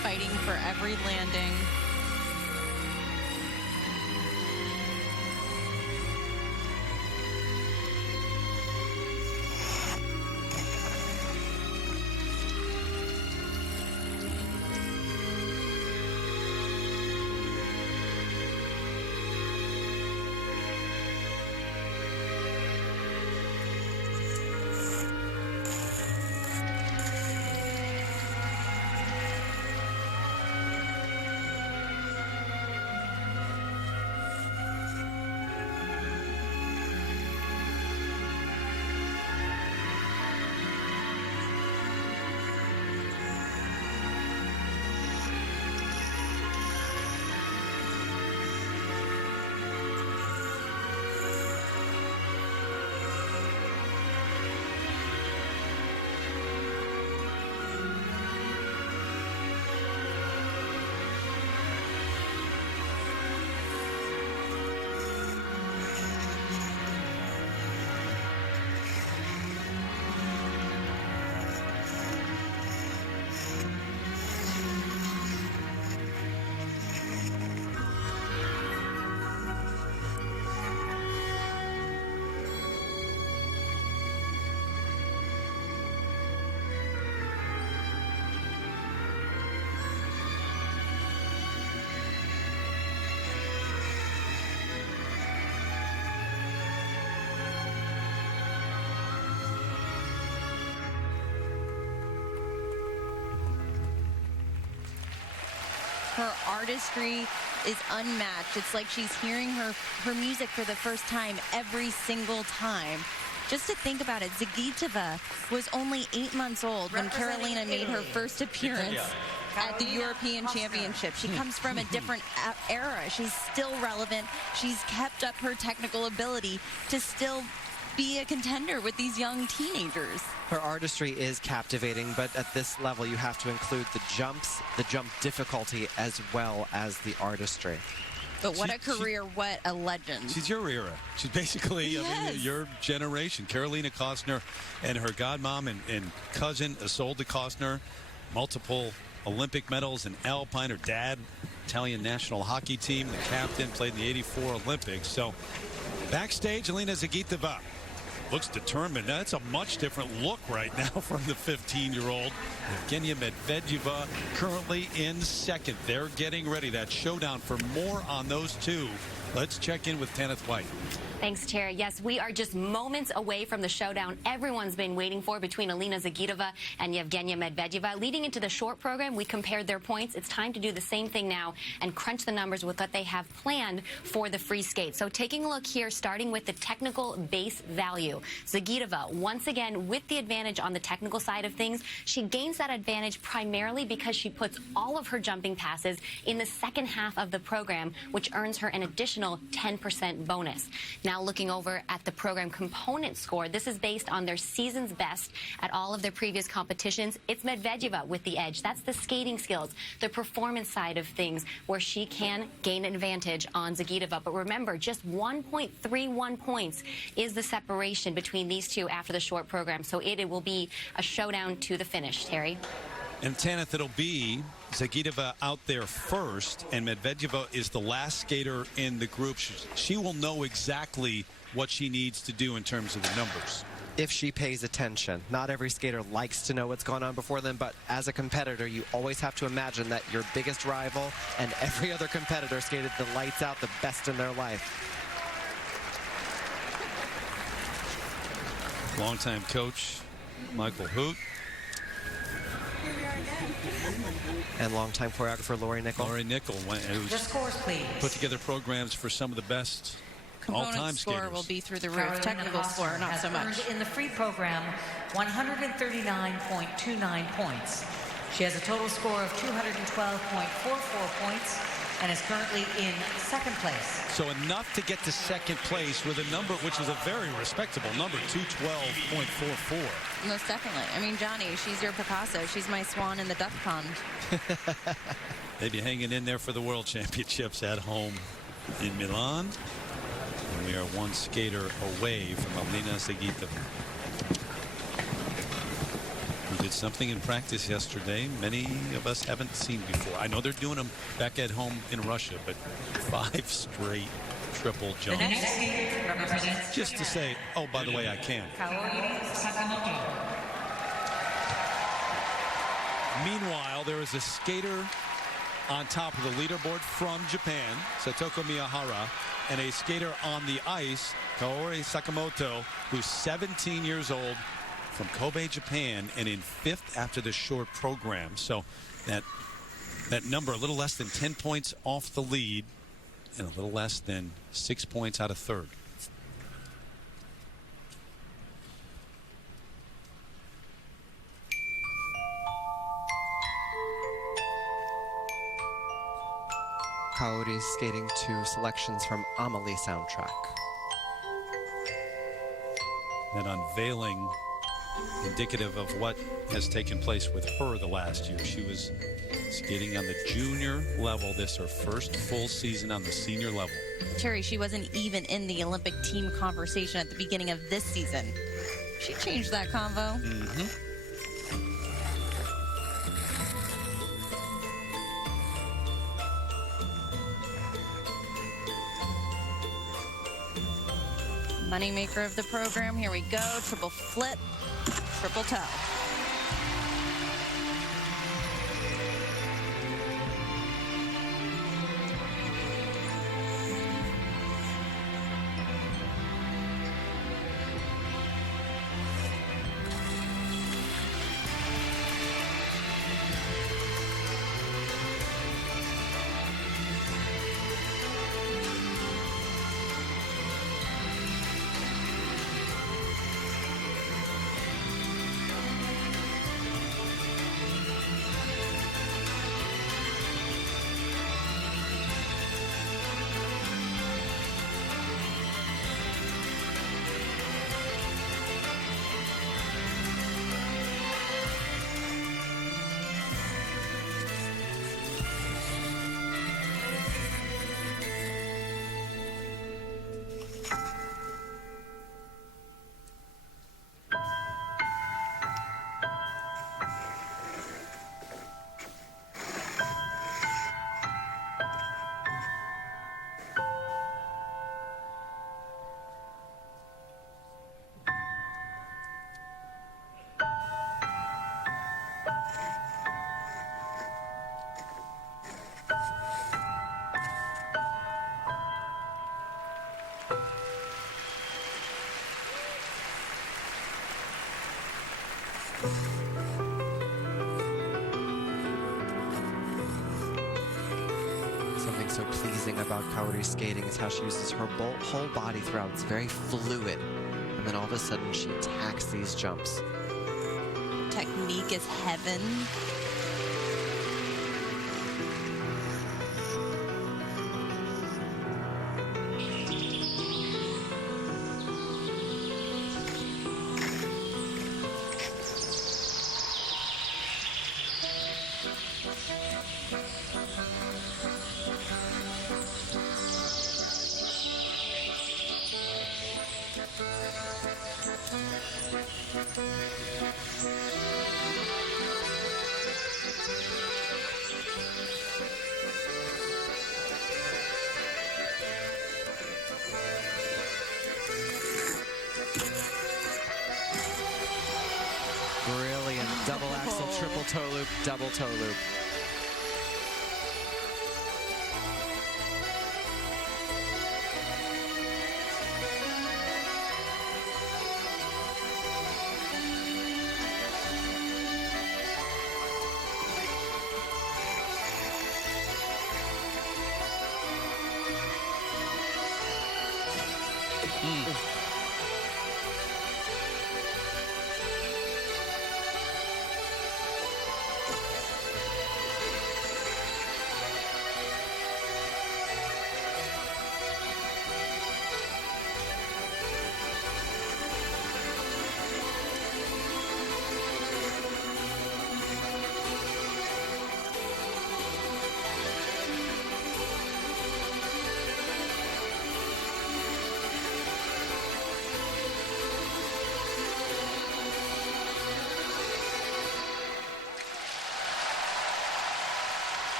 Fighting for every landing. Her artistry is unmatched. It's like she's hearing her music for the first time every single time. Just to think about it, Zagitova was only 8 months old when Carolina made her first appearance at the European Championship. She comes from a different era. She's still relevant. She's kept up her technical ability to still be a contender with these young teenagers. Her artistry is captivating, but at this level you have to include the jumps, the jump difficulty, as well as the artistry. But what a career, what a legend. She's your era. She's basically, I mean, your generation. Carolina Kostner and her godmom and cousin, Isolde Kostner, multiple Olympic medals in Alpine. Her dad, Italian national hockey team, the captain, played in the '84 Olympics. So backstage, Alina Zagitova looks determined. That's a much different look right now from the 15-year-old. Evgenia Medvedeva currently in second. They're getting ready. That showdown. For more on those two, let's check in with Tanith White. Thanks, Tara. Yes, we are just moments away from the showdown everyone's been waiting for between Alina Zagitova and Evgenia Medvedeva. Leading into the short program, we compared their points. It's time to do the same thing now and crunch the numbers with what they have planned for the free skate. So taking a look here, starting with the technical base value. Zagitova, once again, with the advantage on the technical side of things. She gains that advantage primarily because she puts all of her jumping passes in the second half of the program, which earns her an additional 10% bonus. Now looking over at the program component score, this is based on their season's best at all of their previous competitions. It's Medvedeva with the edge. That's the skating skills, the performance side of things, where she can gain an advantage on Zagitova. But remember, just 1.31 points is the separation between these two after the short program. So it will be a showdown to the finish, Terry. And Tanith, it'll be Zagitova out there first, and Medvedeva is the last skater in the group. She will know exactly what she needs to do in terms of the numbers. If she pays attention. Not every skater likes to know what's going on before them, but as a competitor, you always have to imagine that your biggest rival and every other competitor skated the lights out, the best in their life. Longtime coach Michael Hoot And longtime choreographer Lori Nickel. Lori Nickel The scores, please. put together programs for some of the best all-time Component score skaters. will be through the roof. Carolina Technical Foster score, not has so much. earned in the free program 139.29 points. She has a total score of 212.44 points and is currently in second place. So enough to get to second place with a number which is a very respectable number, 212.44. Most definitely. I mean, Johnny, she's your Picasso. She's my swan in the duck pond. They'd be hanging in there for the World Championships at home in Milan. And we are one skater away from Alina Zagitova, who did something in practice yesterday many of us haven't seen before. I know they're doing them back at home in Russia, but 5 straight triple jumps. Just to say, oh, by the way, I can. Meanwhile, there is a skater on top of the leaderboard from Japan, Satoko Miyahara, and a skater on the ice, Kaori Sakamoto, who's 17 years old, from Kobe, Japan, and in 5th after the short program. So that number, a little less than 10 points off the lead and a little less than 6 points out of 3rd. Kaori skating to selections from Amelie soundtrack. That unveiling indicative of what has taken place with her the last year. She was skating on the junior level. This her first full season on the senior level. Terry, she wasn't even in the Olympic team conversation at the beginning of this season. She changed that convo. Moneymaker of the program. Here we go. Triple flip, triple toe. Something so pleasing about Kaori skating is how she uses her whole body throughout. It's very fluid. And then all of a sudden she attacks these jumps. Technique is heaven. Brilliant. Double axel, triple toe loop, double toe loop.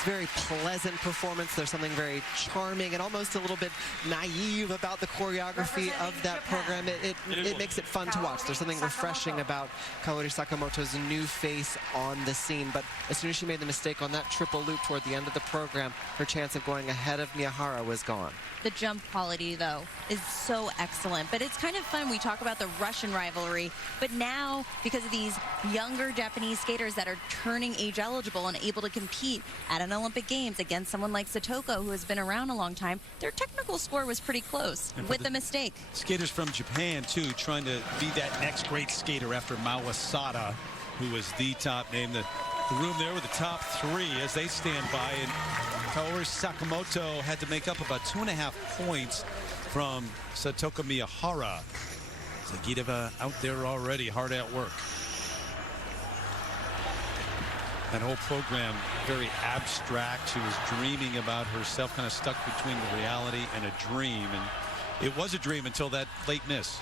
It's a very pleasant performance. There's something very charming and almost a little bit naive about the choreography of that program. It makes it fun to watch. There's something refreshing about Kaori Sakamoto's new face on the scene. But as soon as she made the mistake on that triple loop toward the end of the program, her chance of going ahead of Miyahara was gone. The jump quality, though, is so excellent. But it's kind of fun. We talk about the Russian rivalry. But now, because of these younger Japanese skaters that are turning age eligible and able to compete at an Olympic Games against someone like Satoko, who has been around a long time, their technical score was pretty close with the mistake. Skaters from Japan, too, trying to be that next great skater after Mao Asada, who was the top name. The room there with the top three as they stand by. And Kaori Sakamoto had to make up about 2.5 points from Satoko Miyahara. Zagitova out there already, hard at work. That whole program, very abstract. She was dreaming about herself, kind of stuck between the reality and a dream. And it was a dream until that late miss.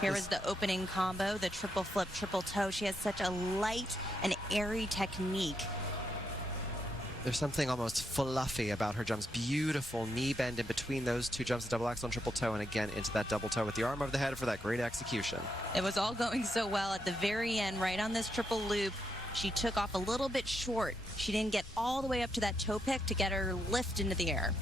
Here was the opening combo, the triple flip, triple toe. She has such a light and airy technique. There's something almost fluffy about her jumps. Beautiful knee bend in between those two jumps, double axel and triple toe, and again into that double toe with the arm over the head for that great execution. It was all going so well at the very end, right on this triple loop. She took off a little bit short. She didn't get all the way up to that toe pick to get her lift into the air.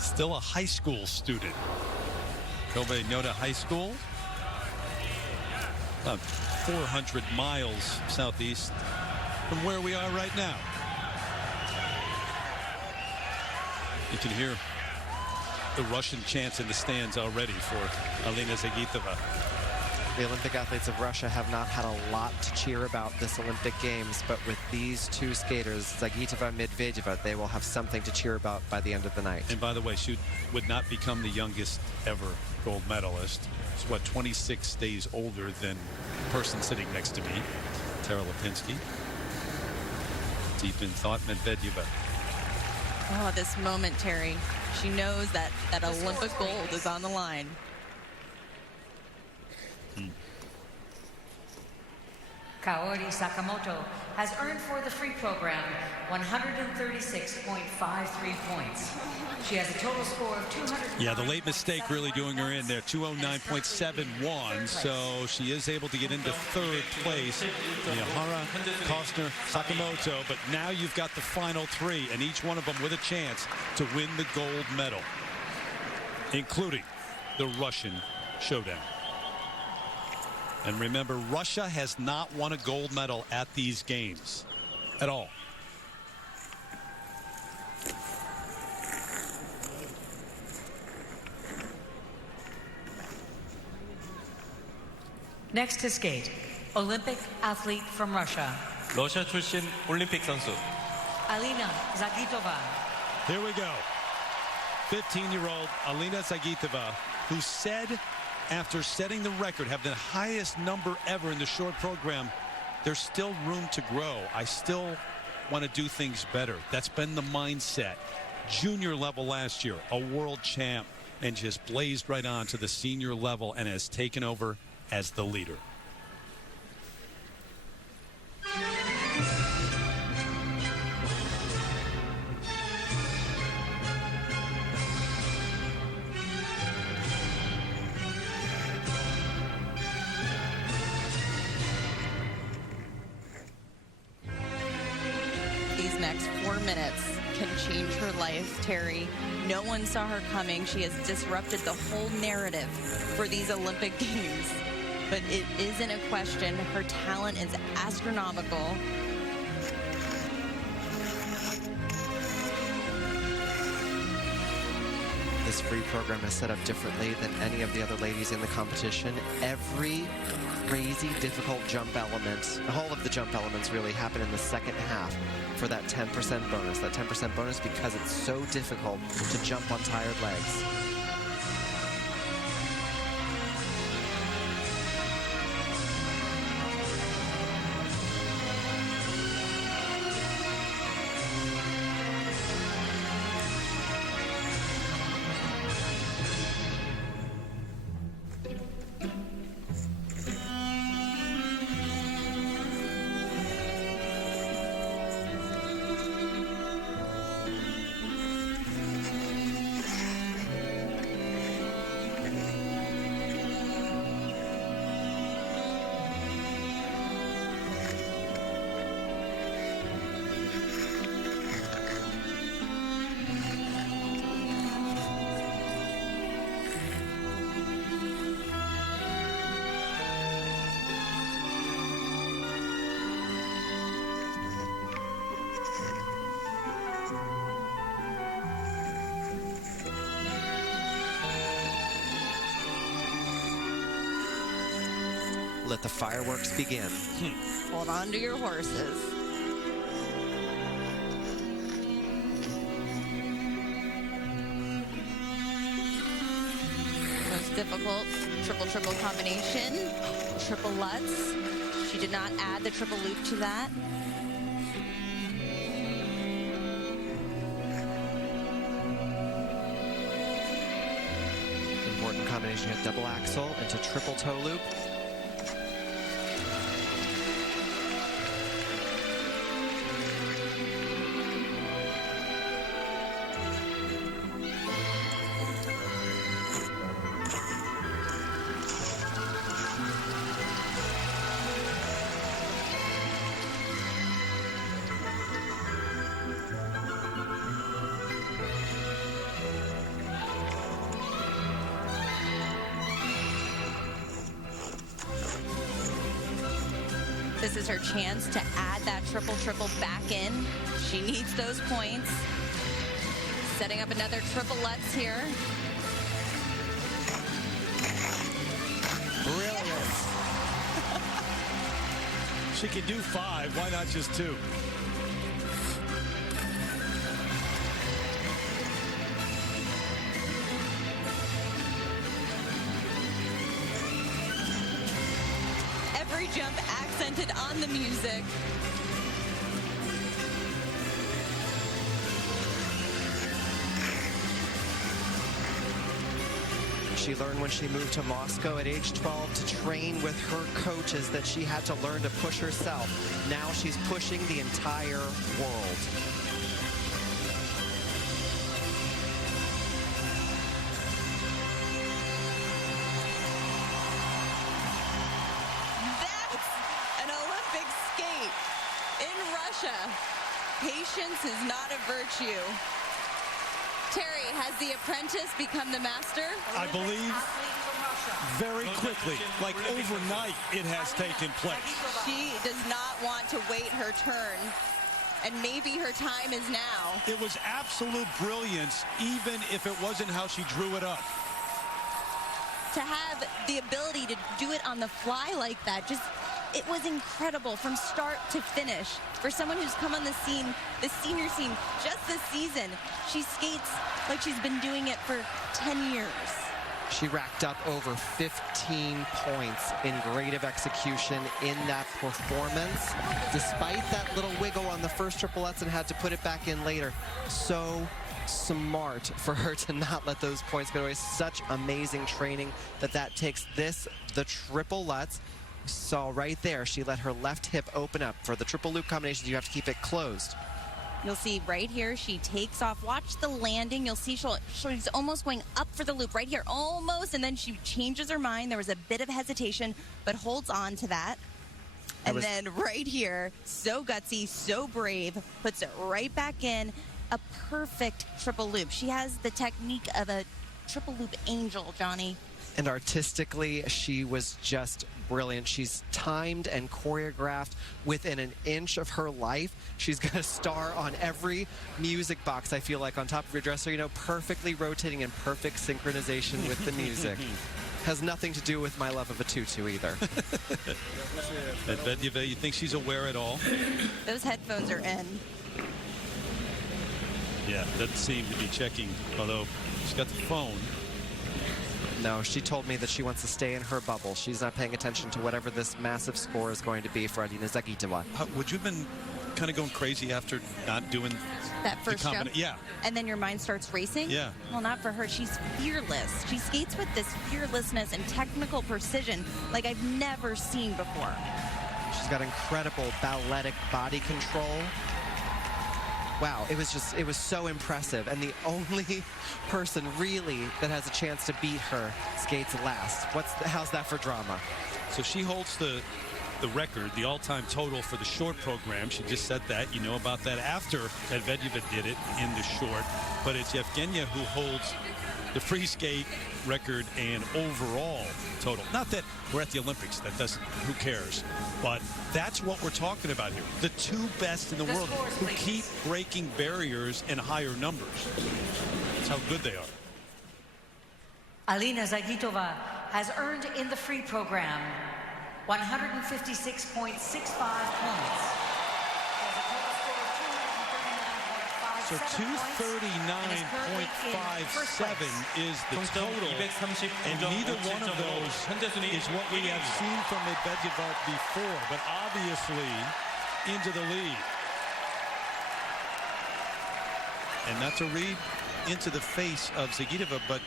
Still a high school student. Kobe Noda High School. About 400 miles southeast from where we are right now. You can hear the Russian chants in the stands already for Alina Zagitova. The Olympic athletes of Russia have not had a lot to cheer about this Olympic Games, but with these two skaters, Zagitova, Medvedeva, they will have something to cheer about by the end of the night. And by the way, she would not become the youngest ever gold medalist. She's, what, 26 days older than the person sitting next to me, Tara Lipinski. Deep in thought, Medvedeva. Oh, this moment, Terry. She knows that that Olympic gold is on the line. Kaori Sakamoto has earned for the free program 136.53 points. She has a total score of 200. Yeah, the late mistake really doing her in there. 209.71, so she is able to get into third place. Miyahara, Kostner, Sakamoto, but now you've got the final three, and each one of them with a chance to win the gold medal, including the Russian showdown. And remember, Russia has not won a gold medal at these games at all. Next to skate, Olympic athlete from Russia, 러시아 출신 올림픽 선수 Alina Zagitova. Here we go. 15-year-old Alina Zagitova, who said after setting the record, have the highest number ever in the short program, there's still room to grow. I still want to do things better. That's been the mindset. Junior level last year, a world champ, and just blazed right on to the senior level and has taken over as the leader. These next 4 minutes can change her life, Terry. No one saw her coming. She has disrupted the whole narrative for these Olympic Games. But it isn't a question. Her talent is astronomical. This free program is set up differently than any of the other ladies in the competition. Every crazy difficult jump element, all of the jump elements really happen in the second half for that 10% bonus. That 10% bonus because it's so difficult to jump on tired legs. let the fireworks begin. Hold on to your horses. Most difficult triple-triple combination. Triple Lutz. She did not add the triple loop to that. Important combination of double axel into triple toe loop. This is her chance to add that triple-triple back in. She needs those points. Setting up another triple Lutz here. Brilliant. She can do 5. Why not just 2? Every jump accented on the music. She learned when she moved to Moscow at age 12 to train with her coaches that she had to learn to push herself. Now she's pushing the entire world. That's an Olympic skate in Russia. Patience is not a virtue. Terry, has the apprentice become the master? I believe very quickly, like overnight, it has taken place. She does not want to wait her turn, and maybe her time is now. It was absolute brilliance, even if it wasn't how she drew it up. To have the ability to do it on the fly like that, it was incredible from start to finish. For someone who's come on the scene, the senior scene, just this season, she skates like she's been doing it for 10 years. She racked up over 15 points in grade of execution in that performance. Despite that little wiggle on the first triple Lutz and had to put it back in later. So smart for her to not let those points go away. Such amazing training that takes this, the triple Lutz. Saw right there, she let her left hip open up. For the triple loop combinations, you have to keep it closed. You'll see right here, she takes off. Watch the landing. You'll see she's almost going up for the loop right here, almost, and then she changes her mind. There was a bit of hesitation, but holds on to that. And then right here, so gutsy, so brave, puts it right back in. A perfect triple loop. She has the technique of a triple loop angel, Johnny. And artistically, she was just brilliant. She's timed and choreographed within an inch of her life. She's going to star on every music box, I feel like, on top of your dresser, you know, perfectly rotating in perfect synchronization with the music. Has nothing to do with my love of a tutu either. Medvedyeva, you think she's aware at all? Those headphones are in. Yeah, doesn't seem to be checking, although she's got the phone. No, she told me that she wants to stay in her bubble. She's not paying attention to whatever this massive score is going to be for Alina Zagitova. Would you have been kind of going crazy after not doing that first jump? Yeah. And then your mind starts racing? Yeah. Well, not for her. She's fearless. She skates with this fearlessness and technical precision like I've never seen before. She's got incredible balletic body control. Wow, it was so impressive. And the only person really that has a chance to beat her skates last. How's that for drama? So she holds the record, the all-time total for the short program. She just said that. You know about that after Medvedyeva did it in the short. But it's Yevgenia who holds the free skate record and overall total. Not that we're at the Olympics. That doesn't, who cares? But that's what we're talking about here. The two best in the world who keep breaking barriers and higher numbers. That's how good they are. Alina Zagitova has earned in the free program 156.65 points. So 239.57 is the total, and neither one of those is what we have seen from Medvedev before, but obviously into the lead. And that's a read into the face of Zagitova, but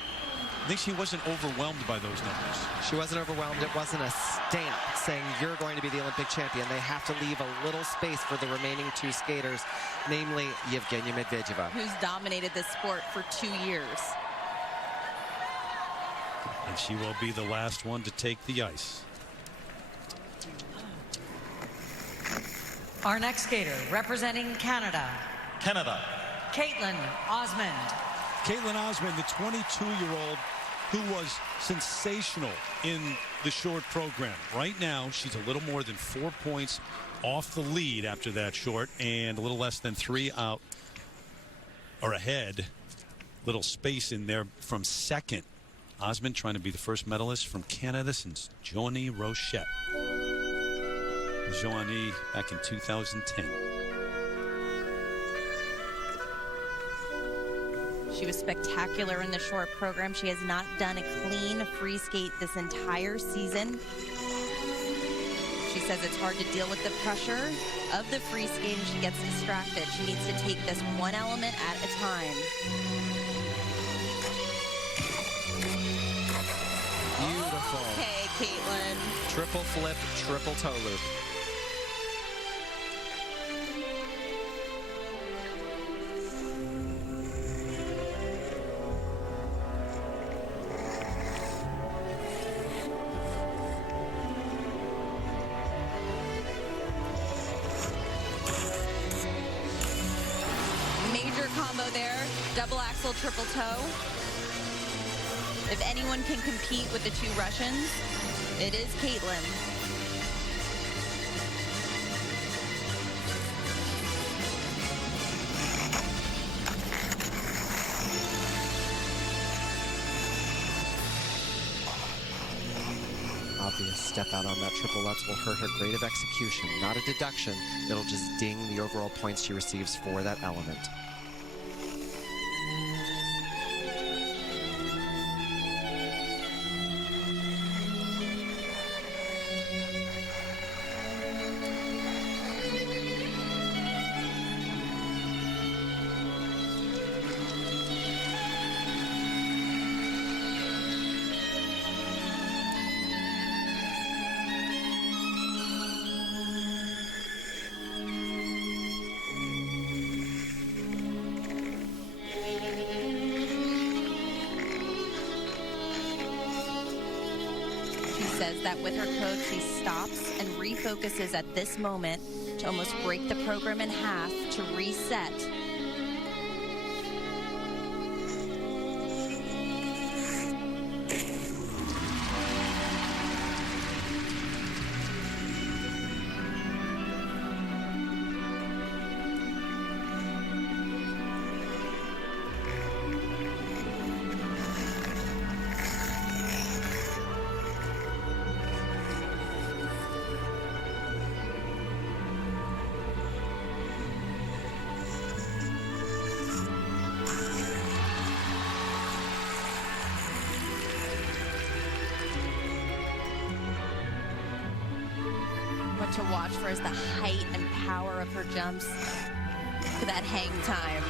I think she wasn't overwhelmed by those numbers. She wasn't overwhelmed. It wasn't a stamp saying you're going to be the Olympic champion. They have to leave a little space for the remaining two skaters, namely Yevgenia Medvedeva, who's dominated this sport for 2 years. And she will be the last one to take the ice. Our next skater representing Canada. Caitlin Osmond. Caitlin Osmond, the 22-year-old who was sensational in the short program. Right now, she's a little more than 4 points off the lead after that short, and a little less than 3 out or ahead. Little space in there from second. Osmond trying to be the first medalist from Canada since Joanie Rochette. Joanie back in 2010. She was spectacular in the short program. She has not done a clean free skate this entire season. She says it's hard to deal with the pressure of the free skate and she gets distracted. She needs to take this one element at a time. Beautiful. Okay, Caitlin. Triple flip, triple toe loop. Combo there, double axel, triple toe. If anyone can compete with the two Russians, it is Caitlin. Obvious step out on that triple Lutz will hurt her grade of execution, not a deduction. It'll just ding the overall points she receives for that element. Says that with her coach, she stops and refocuses at this moment to almost break the program in half to reset. What to watch for is the height and power of her jumps. Look at that hang time.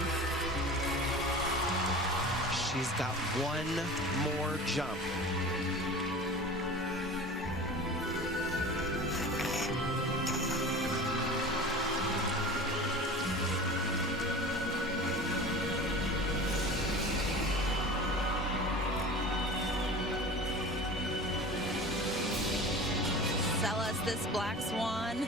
She's got one more jump. Sell us this black swan.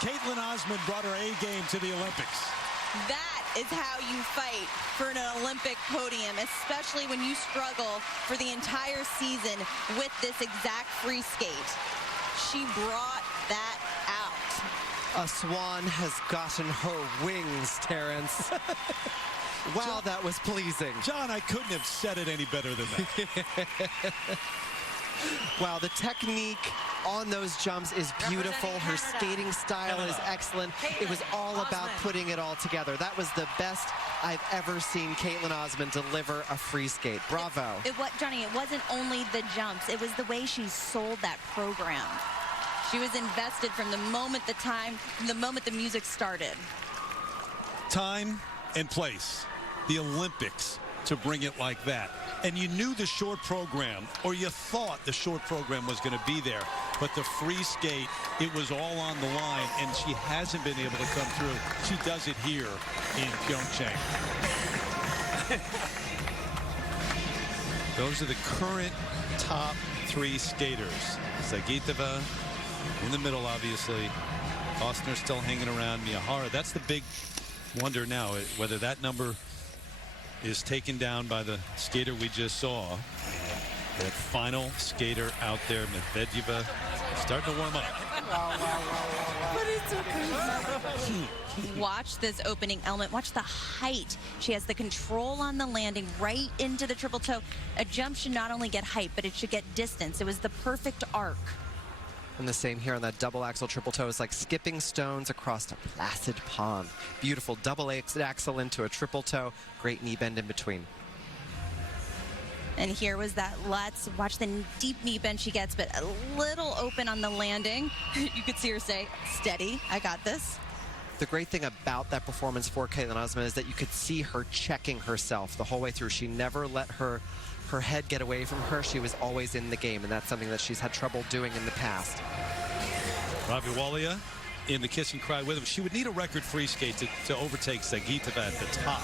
Caitlin Osmond brought her A game to the Olympics. That is how you fight for an Olympic podium, especially when you struggle for the entire season with this exact free skate. She brought that out. A swan has gotten her wings, Terrence. Wow, that was pleasing. John, I couldn't have said it any better than that. Wow, the technique on those jumps is beautiful. Her skating style is excellent. It was all about putting it all together. That was the best I've ever seen Caitlin Osmond deliver a free skate. Bravo. Johnny, it wasn't only the jumps. It was the way she sold that program. She was invested from the moment the music started. Time and place. The Olympics to bring it like that. And you knew the short program, or you thought the short program was going to be there. But the free skate, it was all on the line, and she hasn't been able to come through. She does it here in Pyeongchang. Those are the current top 3 skaters. Zagitova in the middle, obviously. Costner still hanging around. Miyahara. That's the big wonder now, whether that number is taken down by the skater we just saw. That final skater out there, Medvedeva, starting to warm up. Watch this opening element. Watch the height. She has the control on the landing right into the triple toe. A jump should not only get height, but it should get distance. It was the perfect arc. And the same here on that double axel triple toe. Is like skipping stones across a placid pond. Beautiful double axel into a triple toe. Great knee bend in between. And here was that Lutz. Watch the deep knee bend she gets, but a little open on the landing. You could see her say, steady, I got this. The great thing about that performance for Caitlin Osmond is that you could see her checking herself the whole way through. She never let her head get away from her. She was always in the game, and that's something that she's had trouble doing in the past. Ravi Walia in the kiss and cry with him. She would need a record free skate to overtake Zagitova at the top,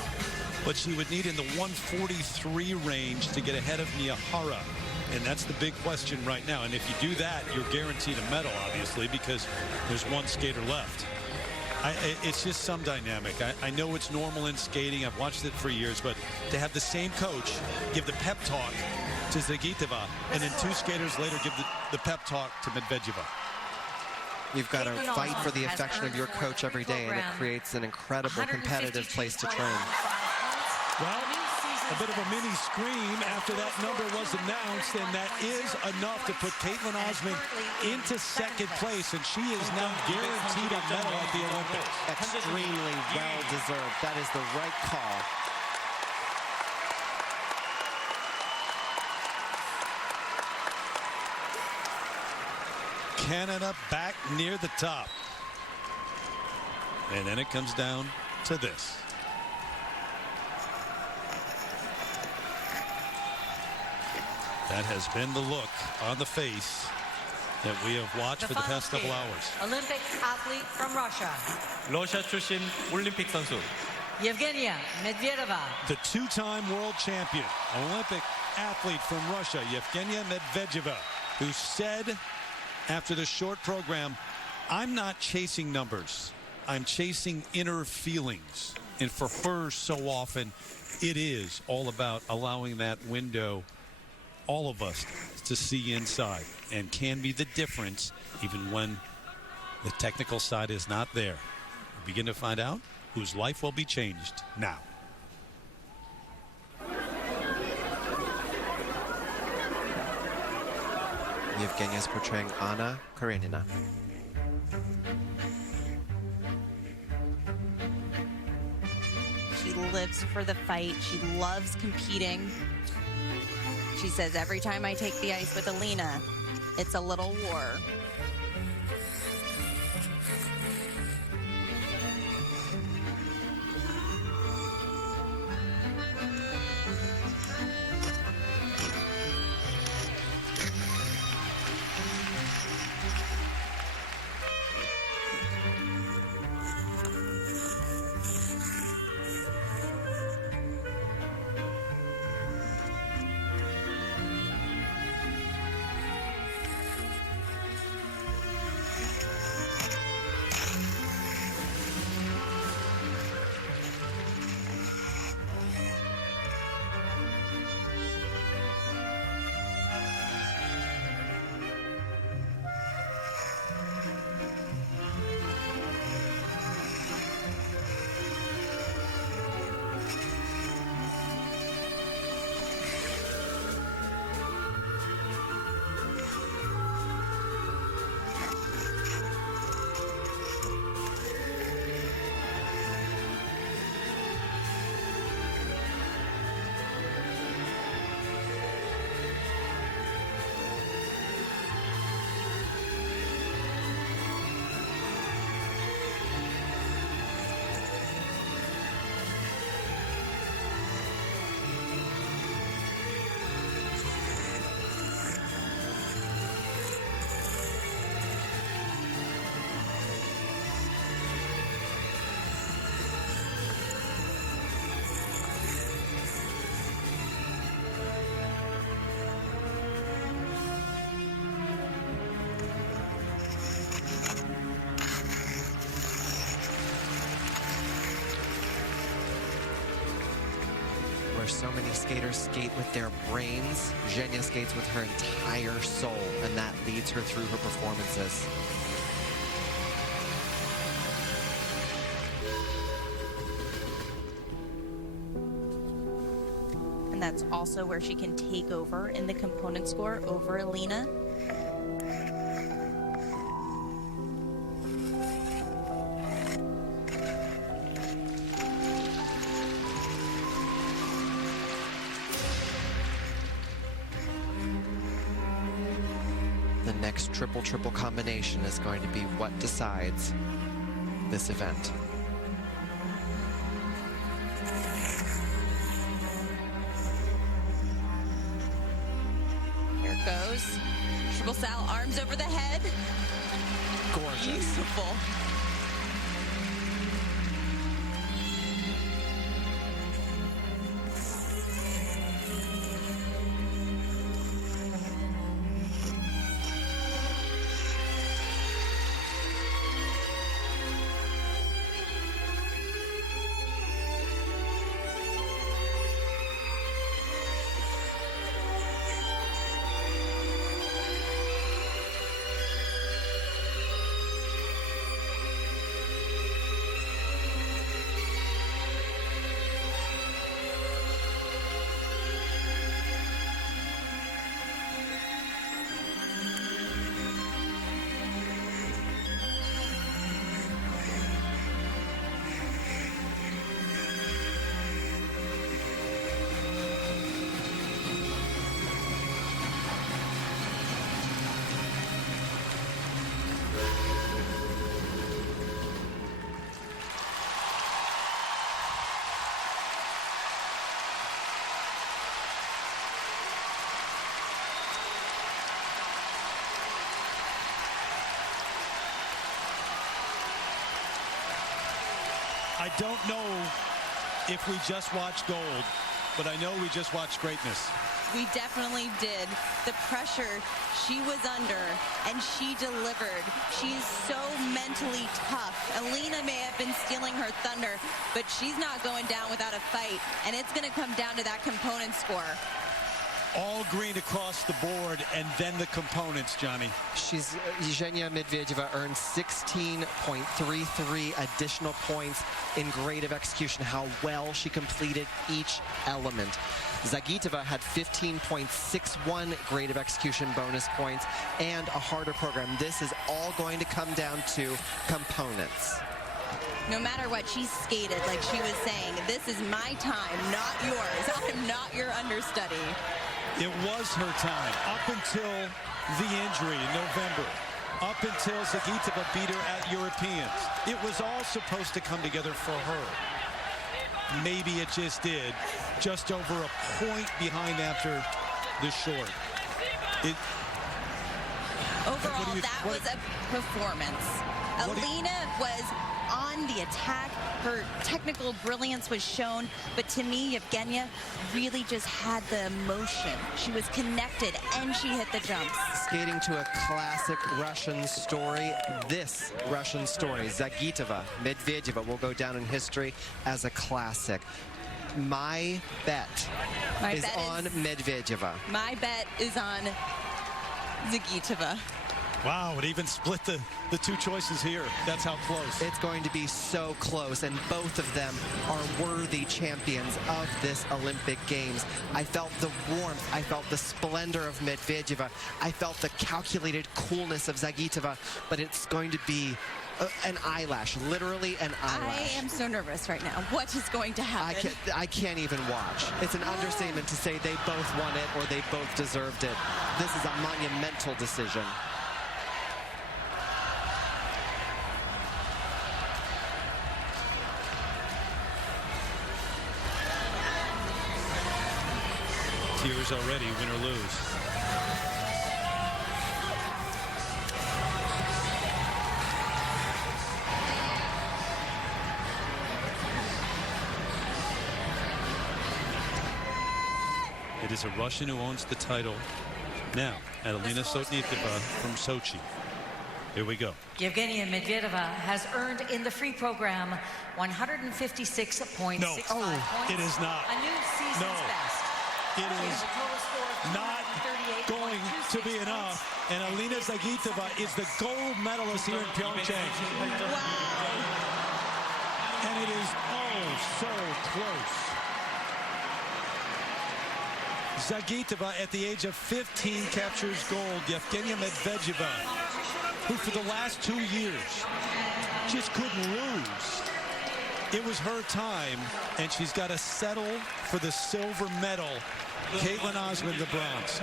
but she would need in the 143 range to get ahead of Miyahara, and that's the big question right now. And if you do that, you're guaranteed a medal, obviously, because there's one skater left. It's just some dynamic. I know it's normal in skating. I've watched it for years, but to have the same coach give the pep talk to Zagitova and then 2 skaters later give the pep talk to Medvedeva. You've got to fight for the affection of your coach every day, and it creates an incredible competitive place to train. Well, a bit of a mini scream after that number was announced, and that is enough to put Caitlin Osmond into second place, and she is now guaranteed a medal at the Olympics. Extremely well deserved. That is the right call. Canada back near the top. And then it comes down to this. That has been the look on the face that we have watched for the past couple hours. Olympic athlete from Russia. 러시아 출신 올림픽 선수. Yevgenia Medvedeva. The 2-time world champion, Olympic athlete from Russia, Yevgenia Medvedeva, who said after the short program, I'm not chasing numbers. I'm chasing inner feelings. And for her, so often, it is all about allowing that window, all of us, to see inside, and can be the difference even when the technical side is not there. We begin to find out whose life will be changed now. Yevgenia is portraying Anna Karenina. She lives for the fight. She loves competing. She says, every time I take the ice with Alina, it's a little war. So many skaters skate with their brains. Zhenya skates with her entire soul, and that leads her through her performances. And that's also where she can take over in the component score over Alina. The next triple-triple combination is going to be what decides this event. Here it goes. Triple Sal, arms over the head. Gorgeous. Beautiful. I don't know if we just watched gold, but I know we just watched greatness. We definitely did. The pressure she was under, and she delivered. She's so mentally tough. Alina may have been stealing her thunder, but she's not going down without a fight, and it's going to come down to that component score. All green across the board, and then the components, Johnny. Zhenya Medvedeva earned 16.33 additional points in grade of execution, how well she completed each element. Zagitova had 15.61 grade of execution bonus points and a harder program. This is all going to come down to components. No matter what, she skated like she was saying, this is my time, not yours. I'm not your understudy. It was her time up until the injury in November, up until Zagitova beat her at Europeans. It was all supposed to come together for her. Maybe it just did. Just over a point behind after the short. Overall, that was a performance. Alina was on the attack. Her technical brilliance was shown, but to me, Yevgenia really just had the emotion. She was connected, and she hit the jumps. Skating to a classic Russian story. This Russian story, Zagitova Medvedeva, will go down in history as a classic. My bet is on Medvedeva. My bet is on Zagitova. Wow, it even split the two choices here. That's how close. It's going to be so close, and both of them are worthy champions of this Olympic Games. I felt the warmth. I felt the splendor of Medvedeva. I felt the calculated coolness of Zagitova, but it's going to be an eyelash, literally an eyelash. I am so nervous right now. What is going to happen? I can't even watch. It's an understatement to say they both won it or they both deserved it. This is a monumental decision. Tears already, win or lose. It is a Russian who owns the title now, at Alina Sotnikova from Sochi. Here we go. Yevgenia Medvedeva has earned in the free program 156.65 points. It is not. A new season's best. It is not going to be enough. And Alina Zagitova is the gold medalist here in Pyeongchang. And it is so close. Zagitova, at the age of 15, captures gold. Yevgenia Medvedeva, who for the last 2 years just couldn't lose. It was her time, and she's got to settle for the silver medal. Caitlin Osmond, the bronze.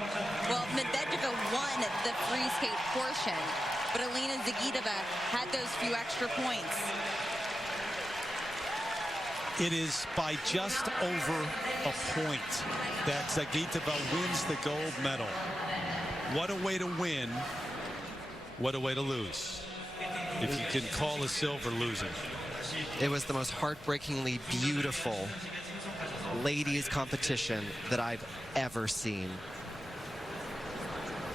Well, Medvedeva won the free skate portion, but Alina Zagitova had those few extra points. It is by just over a point that Zagitova wins the gold medal. What a way to win. What a way to lose. If you can call a silver losing. It was the most heartbreakingly beautiful ladies competition that I've ever seen.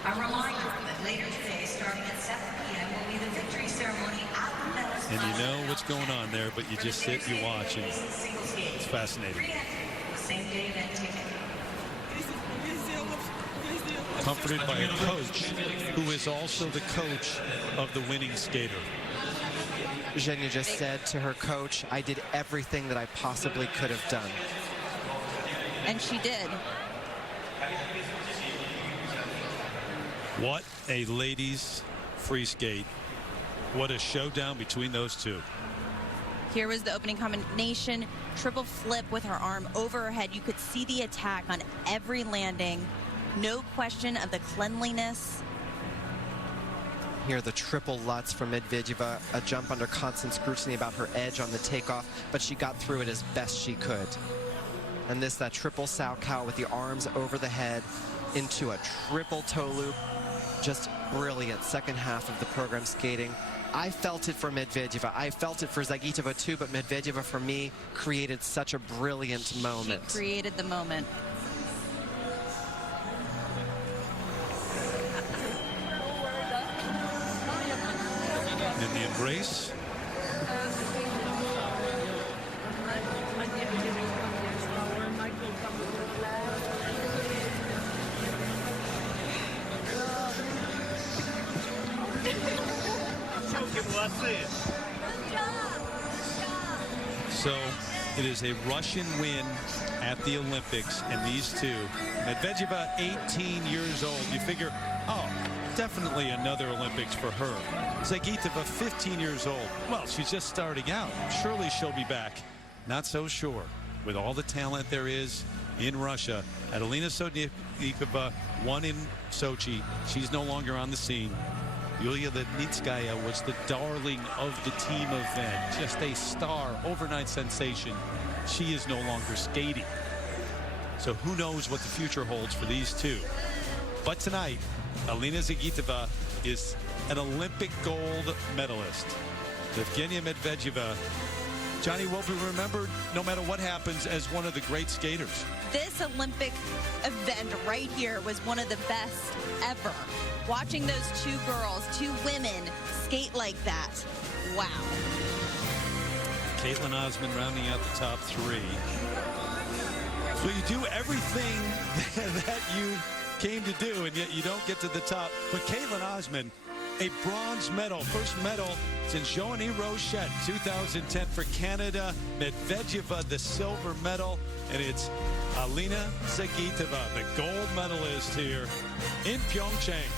A reminder that later today, starting at 7 p.m., will be the victory ceremony at the medal. And you know what's going on there, but you just sit, you watch, and it's fascinating. Same day event ticket. Comforted by a coach who is also the coach of the winning skater. Zhenya just said to her coach, I did everything that I possibly could have done. And she did. What a ladies' free skate. What a showdown between those two. Here was the opening combination, triple flip with her arm over her head. You could see the attack on every landing. No question of the cleanliness. Here, the triple Lutz from Medvedeva, a jump under constant scrutiny about her edge on the takeoff, but she got through it as best she could. And that triple sow cow with the arms over the head into a triple toe loop. Just brilliant second half of the program skating. I felt it for Medvedeva. I felt it for Zagitova too, but Medvedeva, for me, created such a brilliant moment. She created the moment. In the embrace. So it is a Russian win at the Olympics, and these two, Medvedeva, 18 years old. You figure, oh, definitely another Olympics for her. Zagitova, 15 years old. Well, she's just starting out. Surely she'll be back. Not so sure. With all the talent there is in Russia, Adelina Sotnikova won in Sochi. She's no longer on the scene. Yulia Lednitskaya was the darling of the team event. Just a star, overnight sensation. She is no longer skating. So who knows what the future holds for these two. But tonight, Alina Zagitova is an Olympic gold medalist. Yevgenia Medvedeva, Johnny, will be remembered no matter what happens as one of the great skaters. This Olympic event right here was one of the best ever. Watching those two girls, two women, skate like that. Wow. Caitlin Osmond rounding out the top three. So you do everything that you came to do, and yet you don't get to the top. But Caitlin Osmond, a bronze medal, first medal since Joanie Rochette, 2010 for Canada. Medvedeva, the silver medal, and it's Alina Zagitova, the gold medalist here in Pyeongchang.